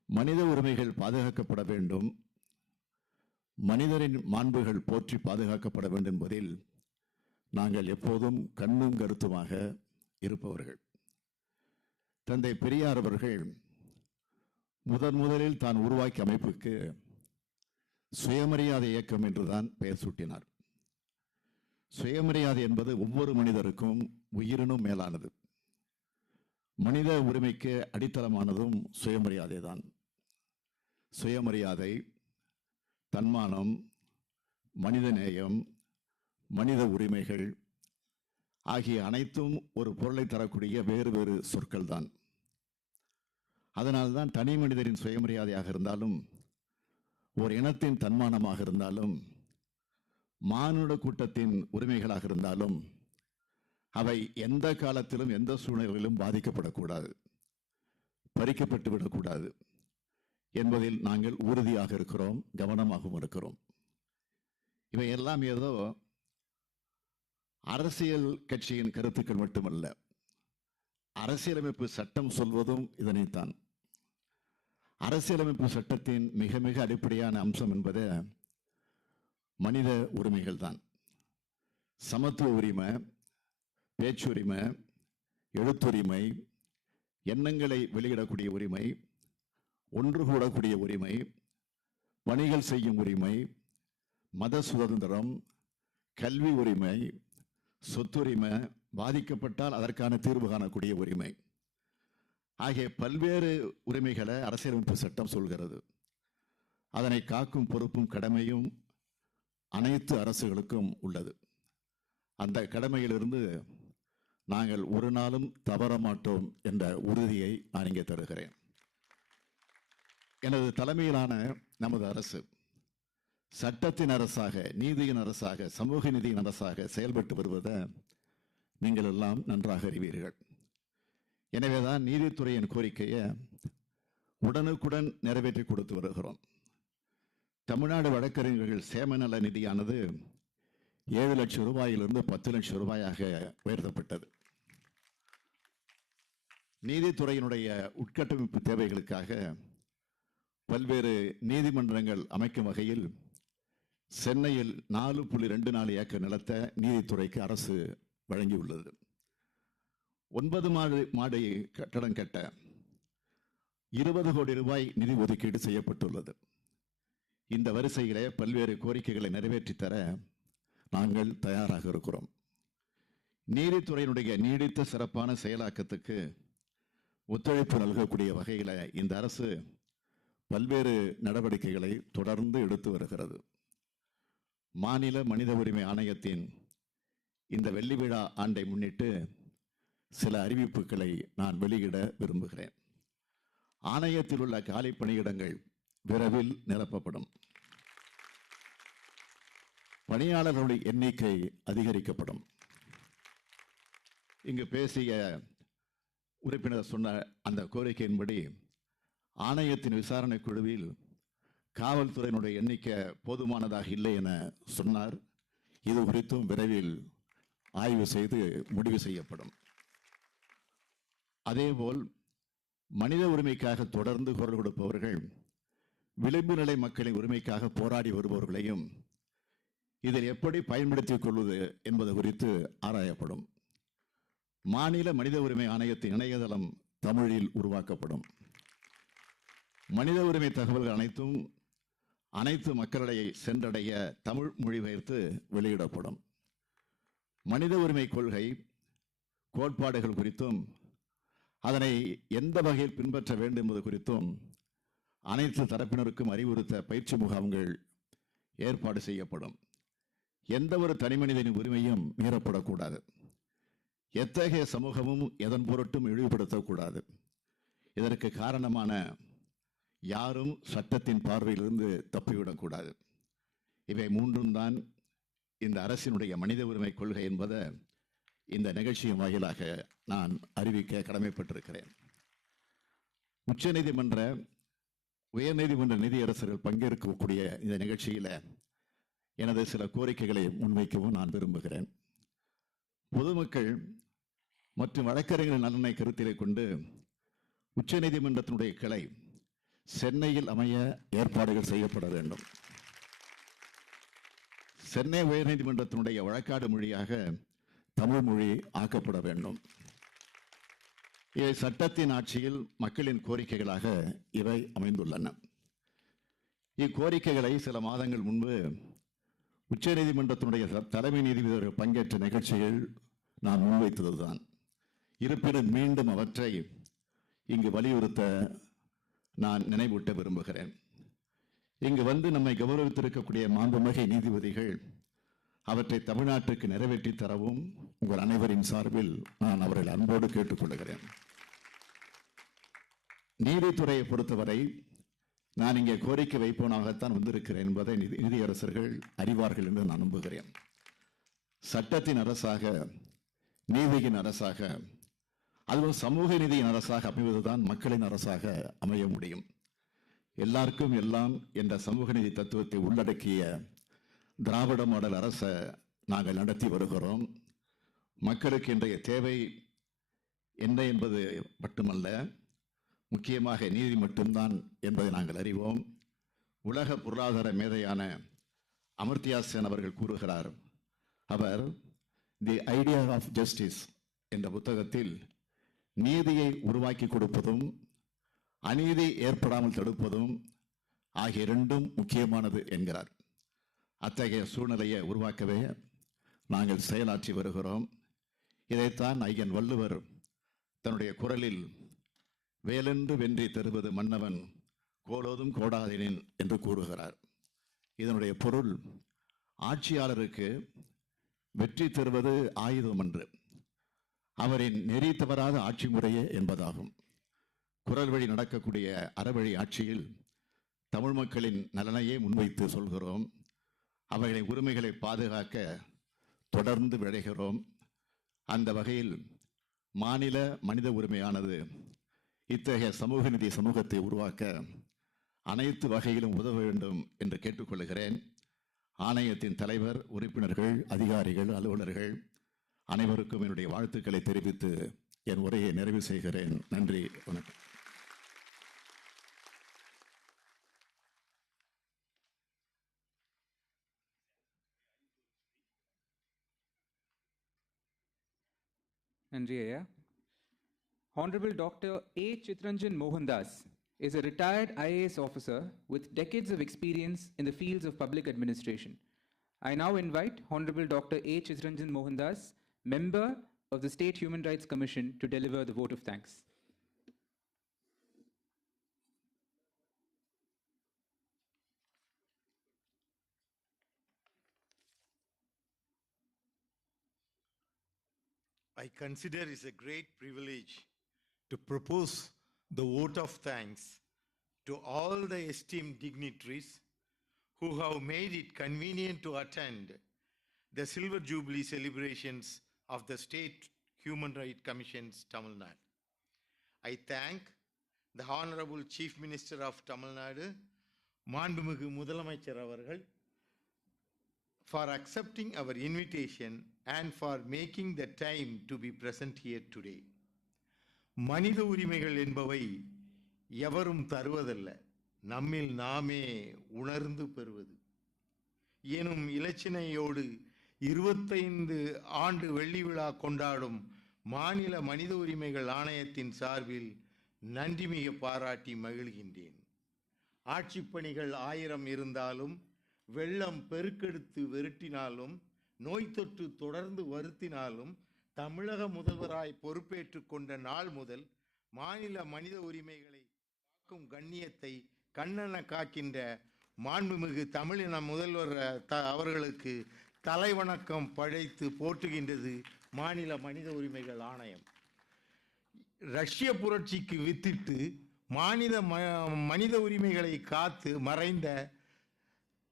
மனித உரிமைகள் பாதுகாக்கப்பட வேண்டும், மனிதரின் மாண்புகள் போற்றி பாதுகாக்கப்பட வேண்டும் என்பதில் நாங்கள் எப்போதும் கண்ணும் கருத்துமாக இருப்பவர்கள். தந்தை பெரியார் அவர்கள் முதலில் தான் உருவாக்கிய அமைப்புக்கு சுயமரியாதை இயக்கம் என்றுதான் பெயர் சூட்டினார். சுயமரியாதை என்பது ஒவ்வொரு மனிதருக்கும் உயிரினும் மேலானது. மனித உரிமைக்கு அடித்தளமானதும் சுயமரியாதை தான். சுயமரியாதை, தன்மானம், மனிதநேயம், மனித உரிமைகள் ஆகிய அனைத்தும் ஒரு பொருளை தரக்கூடிய வேறு வேறு சொற்கள் தான். அதனால்தான் தனி மனிதரின் சுயமரியாதையாக இருந்தாலும், ஒரு இனத்தின் தன்மானமாக இருந்தாலும், மானுட கூட்டத்தின் உரிமைகளாக இருந்தாலும் அவை எந்த காலத்திலும் எந்த சூழ்நிலையிலும் பாதிக்கப்படக்கூடாது, பறிக்கப்பட்டு விடக்கூடாது என்பதில் நாங்கள் உறுதியாக இருக்கிறோம், கவனமாகவும் இருக்கிறோம். இவையெல்லாம் ஏதோ அரசியல் கட்சியின் கருத்துக்கள் மட்டுமல்ல, அரசியலமைப்பு சட்டம் சொல்வதும் இதனைத்தான். அரசியலமைப்பு சட்டத்தின் மிக மிக அடிப்படையான அம்சம் என்பது மனித உரிமைகள் தான். சமத்துவ உரிமை, பேச்சுரிமை, எழுத்துரிமை, எண்ணங்களை வெளியிடக்கூடிய உரிமை, ஒன்று கூடக்கூடிய உரிமை, பணிகள் செய்யும் உரிமை, மத சுதந்திரம், கல்வி உரிமை, சொத்துரிமை, பாதிக்கப்பட்டால் அதற்கான தீர்வு காணக்கூடிய உரிமை ஆகிய பல்வேறு உரிமைகளை அரசியலமைப்பு சட்டம் சொல்கிறது. அதனை காக்கும் பொறுப்பும் கடமையும் அனைத்து அரசுகளுக்கும் உள்ளது. அந்த கடமையிலிருந்து நாங்கள் ஒரு நாளும் தவற மாட்டோம் என்ற உறுதியை நான் இங்கே தருகிறேன். எனது தலைமையிலான நமது அரசு சட்டத்தின் அரசாக, நீதியின் அரசாக, சமூக நீதியின் அரசாக செயல்பட்டு வருவதை நீங்கள் எல்லாம் நன்றாக அறிவீர்கள். எனவேதான் நீதித்துறையின் கோரிக்கையை உடனுக்குடன் நிறைவேற்றி கொடுத்து வருகிறோம். தமிழ்நாடு வழக்கறிஞர்கள் சேமநல நிதியானது 7 லட்சம் ரூபாயிலிருந்து 10 லட்சம் ரூபாயாக உயர்த்தப்பட்டது. நீதித்துறையினுடைய உட்கட்டமைப்பு தேவைகளுக்காக பல்வேறு நீதிமன்றங்கள் அமைக்கும் வகையில் சென்னையில் 4.24 ஏக்கர் நிலத்தை நீதித்துறைக்கு அரசு வழங்கியுள்ளது. 9 மாடி கட்டடம் கட்ட 20 கோடி ரூபாய் நிதி ஒதுக்கீடு செய்யப்பட்டுள்ளது. இந்த வரிசையிலே பல்வேறு கோரிக்கைகளை நிறைவேற்றித் தர நாங்கள் தயாராக இருக்கிறோம். நீதித்துறையினுடைய நீடித்த சிறப்பான செயலாக்கத்துக்கு ஒத்துழைப்பு நல்கக்கூடிய வகையில் இந்த அரசு பல்வேறு நடவடிக்கைகளை தொடர்ந்து எடுத்து வருகிறது. மாநில மனித உரிமை ஆணையத்தின் இந்த வெள்ளி விழா ஆண்டை முன்னிட்டு சில அறிவிப்புகளை நான் வெளியிட விரும்புகிறேன். ஆணையத்தில் உள்ள காலி பணியிடங்கள் விரைவில் நிரப்பப்படும். பணியாளர்களுடைய எண்ணிக்கை அதிகரிக்கப்படும். இங்கு பேசிய உறுப்பினர் சொன்ன அந்த கோரிக்கையின்படி ஆணையத்தின் விசாரணை குழுவில் காவல்துறையினுடைய எண்ணிக்கை போதுமானதாக இல்லை என சொன்னார். இது குறித்தும் விரைவில் ஆய்வு செய்து முடிவு செய்யப்படும். அதேபோல் மனித உரிமைக்காக தொடர்ந்து குரல் கொடுப்பவர்கள், விளிம்பு நிலை மக்களின் உரிமைக்காக போராடி வருபவர்களையும் இதில் எப்படி பயன்படுத்திக் கொள்வது என்பது குறித்து ஆராயப்படும். மாநில மனித உரிமை ஆணையத்தின் இணையதளம் தமிழில் உருவாக்கப்படும். மனித உரிமை தகவல்கள் அனைத்தும் அனைத்து மக்களிடையே சென்றடைய தமிழ் மொழிபெயர்த்து வெளியிடப்படும். மனித உரிமை கொள்கை கோட்பாடுகள் குறித்தும் அதனை எந்த வகையில் பின்பற்ற வேண்டும் என்பது குறித்தும் அனைத்து தரப்பினருக்கும் அறிவுறுத்த பயிற்சி முகாம்கள் ஏற்பாடு செய்யப்படும். எந்த ஒரு தனிமனிதனின் உரிமையும் மீறப்படக்கூடாது. எத்தகைய சமூகமும் எதன் பொருட்டும் இழிவுபடுத்தக்கூடாது. இதற்கு காரணமான யாரும் சட்டத்தின் பார்வையிலிருந்து தப்பிவிடக்கூடாது. இவை மூன்றும் தான் இந்த அரசினுடைய மனித உரிமை கொள்கை என்பதை இந்த நிகழ்ச்சியின் வாயிலாக நான் அறிவிக்க கடமைப்பட்டிருக்கிறேன். உச்சநீதிமன்ற உயர்நீதிமன்ற நீதியரசர்கள் பங்கேற்கக்கூடிய இந்த நிகழ்ச்சியில் எனது சில கோரிக்கைகளை முன்வைக்கவும் நான் விரும்புகிறேன். பொதுமக்கள் மற்றும் வழக்கறிஞர்கள் நலனை கருத்திலே கொண்டு உச்சநீதிமன்றத்தினுடைய கிளை சென்னையில் அமைய ஏற்பாடுகள் செய்யப்பட வேண்டும். சென்னை உயர்நீதிமன்றத்தினுடைய வழக்காடு மொழியாக தமிழ் மொழி ஆக்கப்பட வேண்டும். இவை சட்டத்தின் ஆட்சியில் மக்களின் கோரிக்கைகளாக இவை அமைந்துள்ளன. இக்கோரிக்கைகளை சில மாதங்கள் முன்பு உச்சநீதிமன்றத்தினுடைய தலைமை நீதிபதிகள் பங்கேற்ற நிகழ்ச்சியில் நான் முன்வைத்ததுதான். இருப்பினும் மீண்டும் அவற்றை இங்கு வலியுறுத்த நான் நினைவூட்ட விரும்புகிறேன். இங்கு வந்து நம்மை கௌரவித்திருக்கக்கூடிய மாண்புமிகு நீதிபதிகள் அவற்றை தமிழ்நாட்டுக்கு நிறைவேற்றி தரவும் உங்கள் அனைவரின் சார்பில் நான் அவர்கள் அன்போடு கேட்டுக்கொள்கிறேன். நீதித்துறையை பொறுத்தவரை நான் இங்கே கோரிக்கை வைப்பவனாகத்தான் வந்திருக்கிறேன் என்பதை நீதியரசர்கள் அறிவார்கள் என்று நான் நம்புகிறேன். சட்டத்தின் அரசாக, நீதியின் அரசாக, அதுவும் சமூக நீதியின் அரசாக அமைவதுதான் மக்களின் அரசாக அமைய முடியும். எல்லாருக்கும் எல்லாம் என்ற சமூக நீதி தத்துவத்தை உள்ளடக்கிய திராவிட மாடல் அரசை நாங்கள் நடத்தி வருகிறோம். மக்களுக்கு இன்றைய தேவை என்ன என்பது மட்டுமல்ல, முக்கியமாக நீதி மட்டும்தான் என்பதை நாங்கள் அறிவோம். உலக பொருளாதார மேதையான அமர்த்தியா சென் அவர்கள் கூறுகிறார். அவர் தி ஐடியா ஆஃப் ஜஸ்டிஸ் என்ற புத்தகத்தில் நீதியை உருவாக்கி கொடுப்பதும் அநீதி ஏற்படாமல் தடுப்பதும் ஆகிய இரண்டும் முக்கியமானது என்கிறார். அத்தகைய சூழ்நிலையை உருவாக்கவே நாங்கள் செயலாற்றி வருகிறோம். இதைத்தான் ஐயன் வள்ளுவர் தன்னுடைய குரலில் வேலென்று வென்றி தருவது மன்னவன் கோலோதும் கோடாதேனின் என்று கூறுகிறார். இதனுடைய பொருள் ஆட்சியாளருக்கு வெற்றி தருவது ஆயுதம் அன்று, அவரின் நெறி தவறாத ஆட்சி முறையே என்பதாகும். குரல் வழி நடக்கக்கூடிய அறவழி ஆட்சியில் தமிழ் மக்களின் நலனையே முன்வைத்து சொல்கிறோம். அவர்களின் உரிமைகளை பாதுகாக்க தொடர்ந்து விளைகிறோம். அந்த வகையில் மாநில மனித உரிமையானது இத்தகைய சமூக நீதி சமூகத்தை உருவாக்க அனைத்து வகையிலும் உதவ வேண்டும் என்று கேட்டுக்கொள்கிறேன். ஆணையத்தின் தலைவர், உறுப்பினர்கள், அதிகாரிகள், அலுவலர்கள் அனைவருக்கும் என்னுடைய வாழ்த்துக்களை தெரிவித்து என் உரையை நிறைவு செய்கிறேன். நன்றி, வணக்கம். நன்றி ஐயா. Honorable Dr. A. Chitranjan Mohandas is a retired IAS officer with decades of experience in the fields of public administration. I now invite Honorable Dr. A. Chitranjan Mohandas, member of the State Human Rights Commission, to deliver the vote of thanks. I consider it a great privilege to propose the vote of thanks to all the esteemed dignitaries who have made it convenient to attend the Silver Jubilee celebrations of the State Human Rights Commission's Tamilnadu. I thank the Honorable Chief Minister of Tamilnadu, மாண்புமிகு முதலமைச்சர் அவர்கள், for accepting our invitation and for making the time to be present here today. மனித உரிமைகள் என்பவை எவரும் தருவதல்ல, நம்மில் நாமே உணர்ந்து பெறுவது எனும் இலச்சினையோடு 25 ஆண்டு வெள்ளி விழா கொண்டாடும் மாநில மனித உரிமைகள் ஆணையத்தின் சார்பில் நன்றிமிக பாராட்டி மகிழ்கின்றேன். ஆட்சிப் பணிகள் 1000 இருந்தாலும், வெள்ளம் பெருக்கெடுத்து வெருட்டினாலும், நோய் தொற்று தொடர்ந்து வருத்தினாலும், தமிழக முதல்வராய் பொறுப்பேற்றுக் கொண்ட நாள் முதல் மாநில மனித உரிமைகளை காக்கும் கண்ணியத்தை கண்ணென காக்கின்ற மாண்புமிகு தமிழின முதல்வர் அவர்களுக்கு தலைவணக்கம் படைத்து போற்றுகின்றது மாநில மனித உரிமைகள் ஆணையம். ரஷ்ய புரட்சிக்கு வித்திட்டு மனித உரிமைகளை காத்து மறைந்த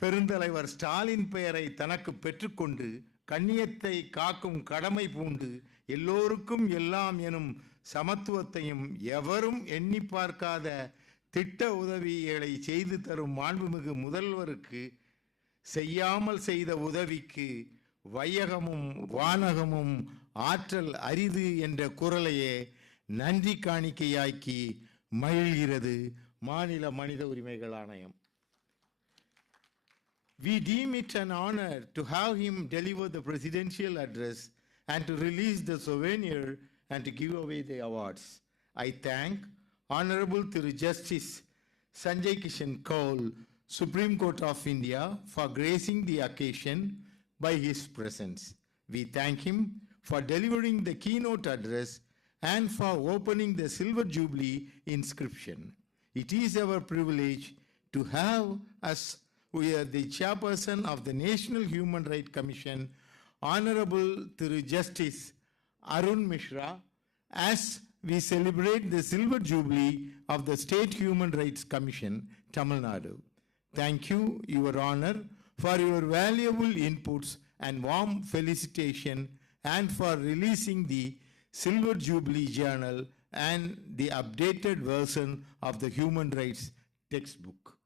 பெருந்தலைவர் ஸ்டாலின் பெயரை தனக்கு பெற்றுக்கொண்டு கண்ணியத்தை காக்கும் கடமை பூண்டு எல்லோருக்கும் எல்லாம் எனும் சமத்துவத்தையும் எவரும் எண்ணி பார்க்காத திட்ட உதவிகளை செய்து தரும் மாண்புமிகு முதல்வருக்கு செய்யாமல் செய்த உதவிக்கு வையகமும் வானகமும் ஆற்றல் அரிது என்ற குரலையே நன்றி காணிக்கையாக்கி மகிழ்கிறது மாநில மனித உரிமைகள் ஆணையம். We deem it an honor to have him deliver the presidential address and to release the souvenir and to give away the awards. I thank Honorable Thiru Justice Sanjay Kishan Kaul, Supreme Court of India, for gracing the occasion by his presence. We thank him for delivering the keynote address and for opening the Silver Jubilee inscription. It is our privilege to have us the chairperson of the National Human Rights Commission, Honorable Thiru Justice Arun Mishra, as we celebrate the Silver Jubilee of the State Human Rights Commission, Tamilnadu. Thank you, Your Honor, for your valuable inputs and warm felicitation and for releasing the Silver Jubilee Journal and the updated version of the Human Rights textbook.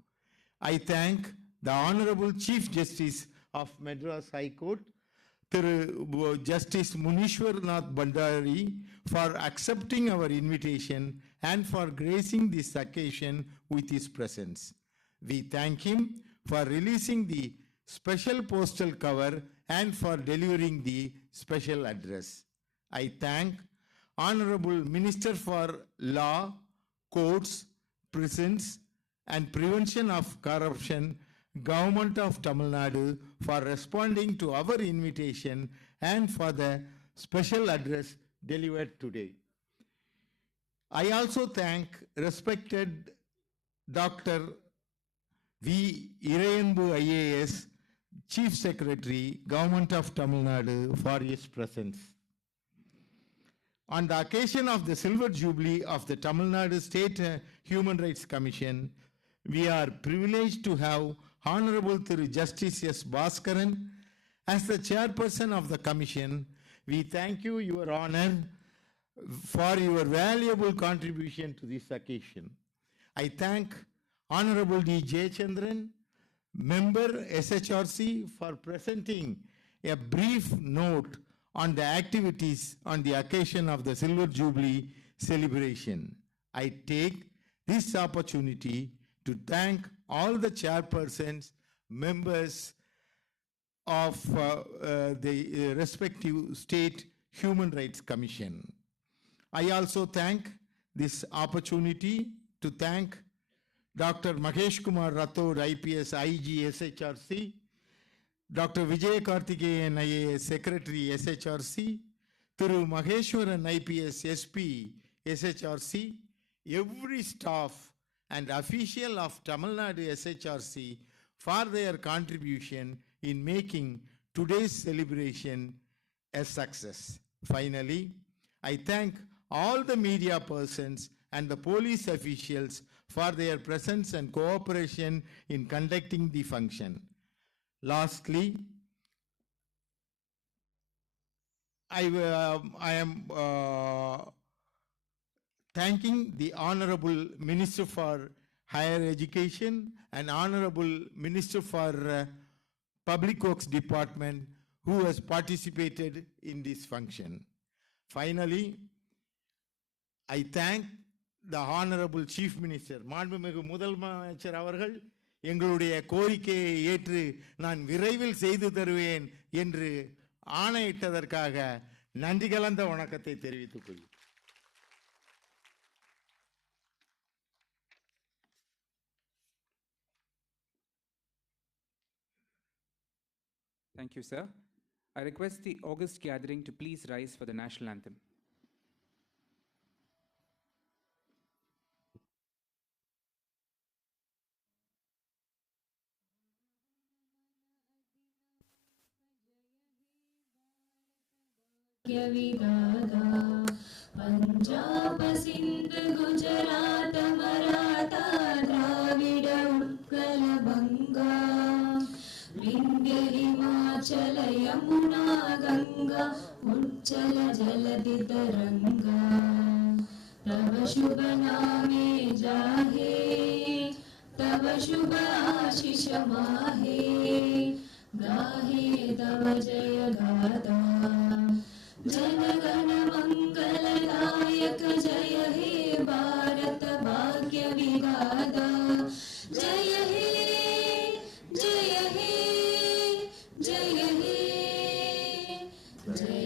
I thank the Honorable Chief Justice of Madras High Court, Justice Munishwar Nath Bhandari, for accepting our invitation and for gracing this occasion with his presence. We thank him for releasing the special postal cover and for delivering the special address. I thank Honorable Minister for Law, Courts, Prisons and Prevention of Corruption, Government of Tamil Nadu, for responding to our invitation and for the special address delivered today. I also thank respected Dr. V. Irayanbu IAS, Chief Secretary, Government of Tamil Nadu, for his presence. On the occasion of the Silver Jubilee of the Tamil Nadu State Human Rights Commission, we are privileged to have Honorable Thiru Justice S. Bhaskaran as the chairperson of the commission. We thank you, Your Honor, for your valuable contribution to this occasion. I thank Honorable D. Jayachandran, Member SHRC, for presenting a brief note on the activities on the occasion of the Silver Jubilee celebration. I take this opportunity to thank all the chairpersons, members of the respective state human rights commission. I also thank this opportunity to thank Dr. Mahesh Kumar Rathod, IPS, IG, SHRC, Dr. Vijay Karthikeyan, IAS, Secretary, SHRC, Thiru Maheshwaran, IPS, SP, SHRC, every staff and official of Tamil Nadu SHRC for their contribution in making today's celebration a success. Finally, I thank all the media persons and the police officials for their presence and cooperation in conducting the function. Lastly, I am thanking the Honorable Minister for Higher Education and Honorable Minister for Public Works Department who has participated in this function. Finally, I thank the Honorable Chief Minister, மாண்புமிகு முதலமைச்சர் அவர்கள் எங்களுடைய கோரிக்கையை ஏற்று நான் விரைவில் செய்து தருவேன் என்று ஆணையிட்டதற்காக நன்றி கலந்த வணக்கத்தை தெரிவித்துக் கொள்கிறேன். Thank you, sir. I request the August gathering to please rise for the national anthem. Punjab Sindh Gujarat Maratha Dravid Utkal बंगा विंध्य हिमाचल यमुना गंगा उच्चल जलधि तरंगा तव शुभ नामे जाहे तव शुभ आशीष माहे गाहे तव जय गाथा जनगण मंगलदायक जय हे भारत भाग्य विधाता जय हे जय हे जय हे जय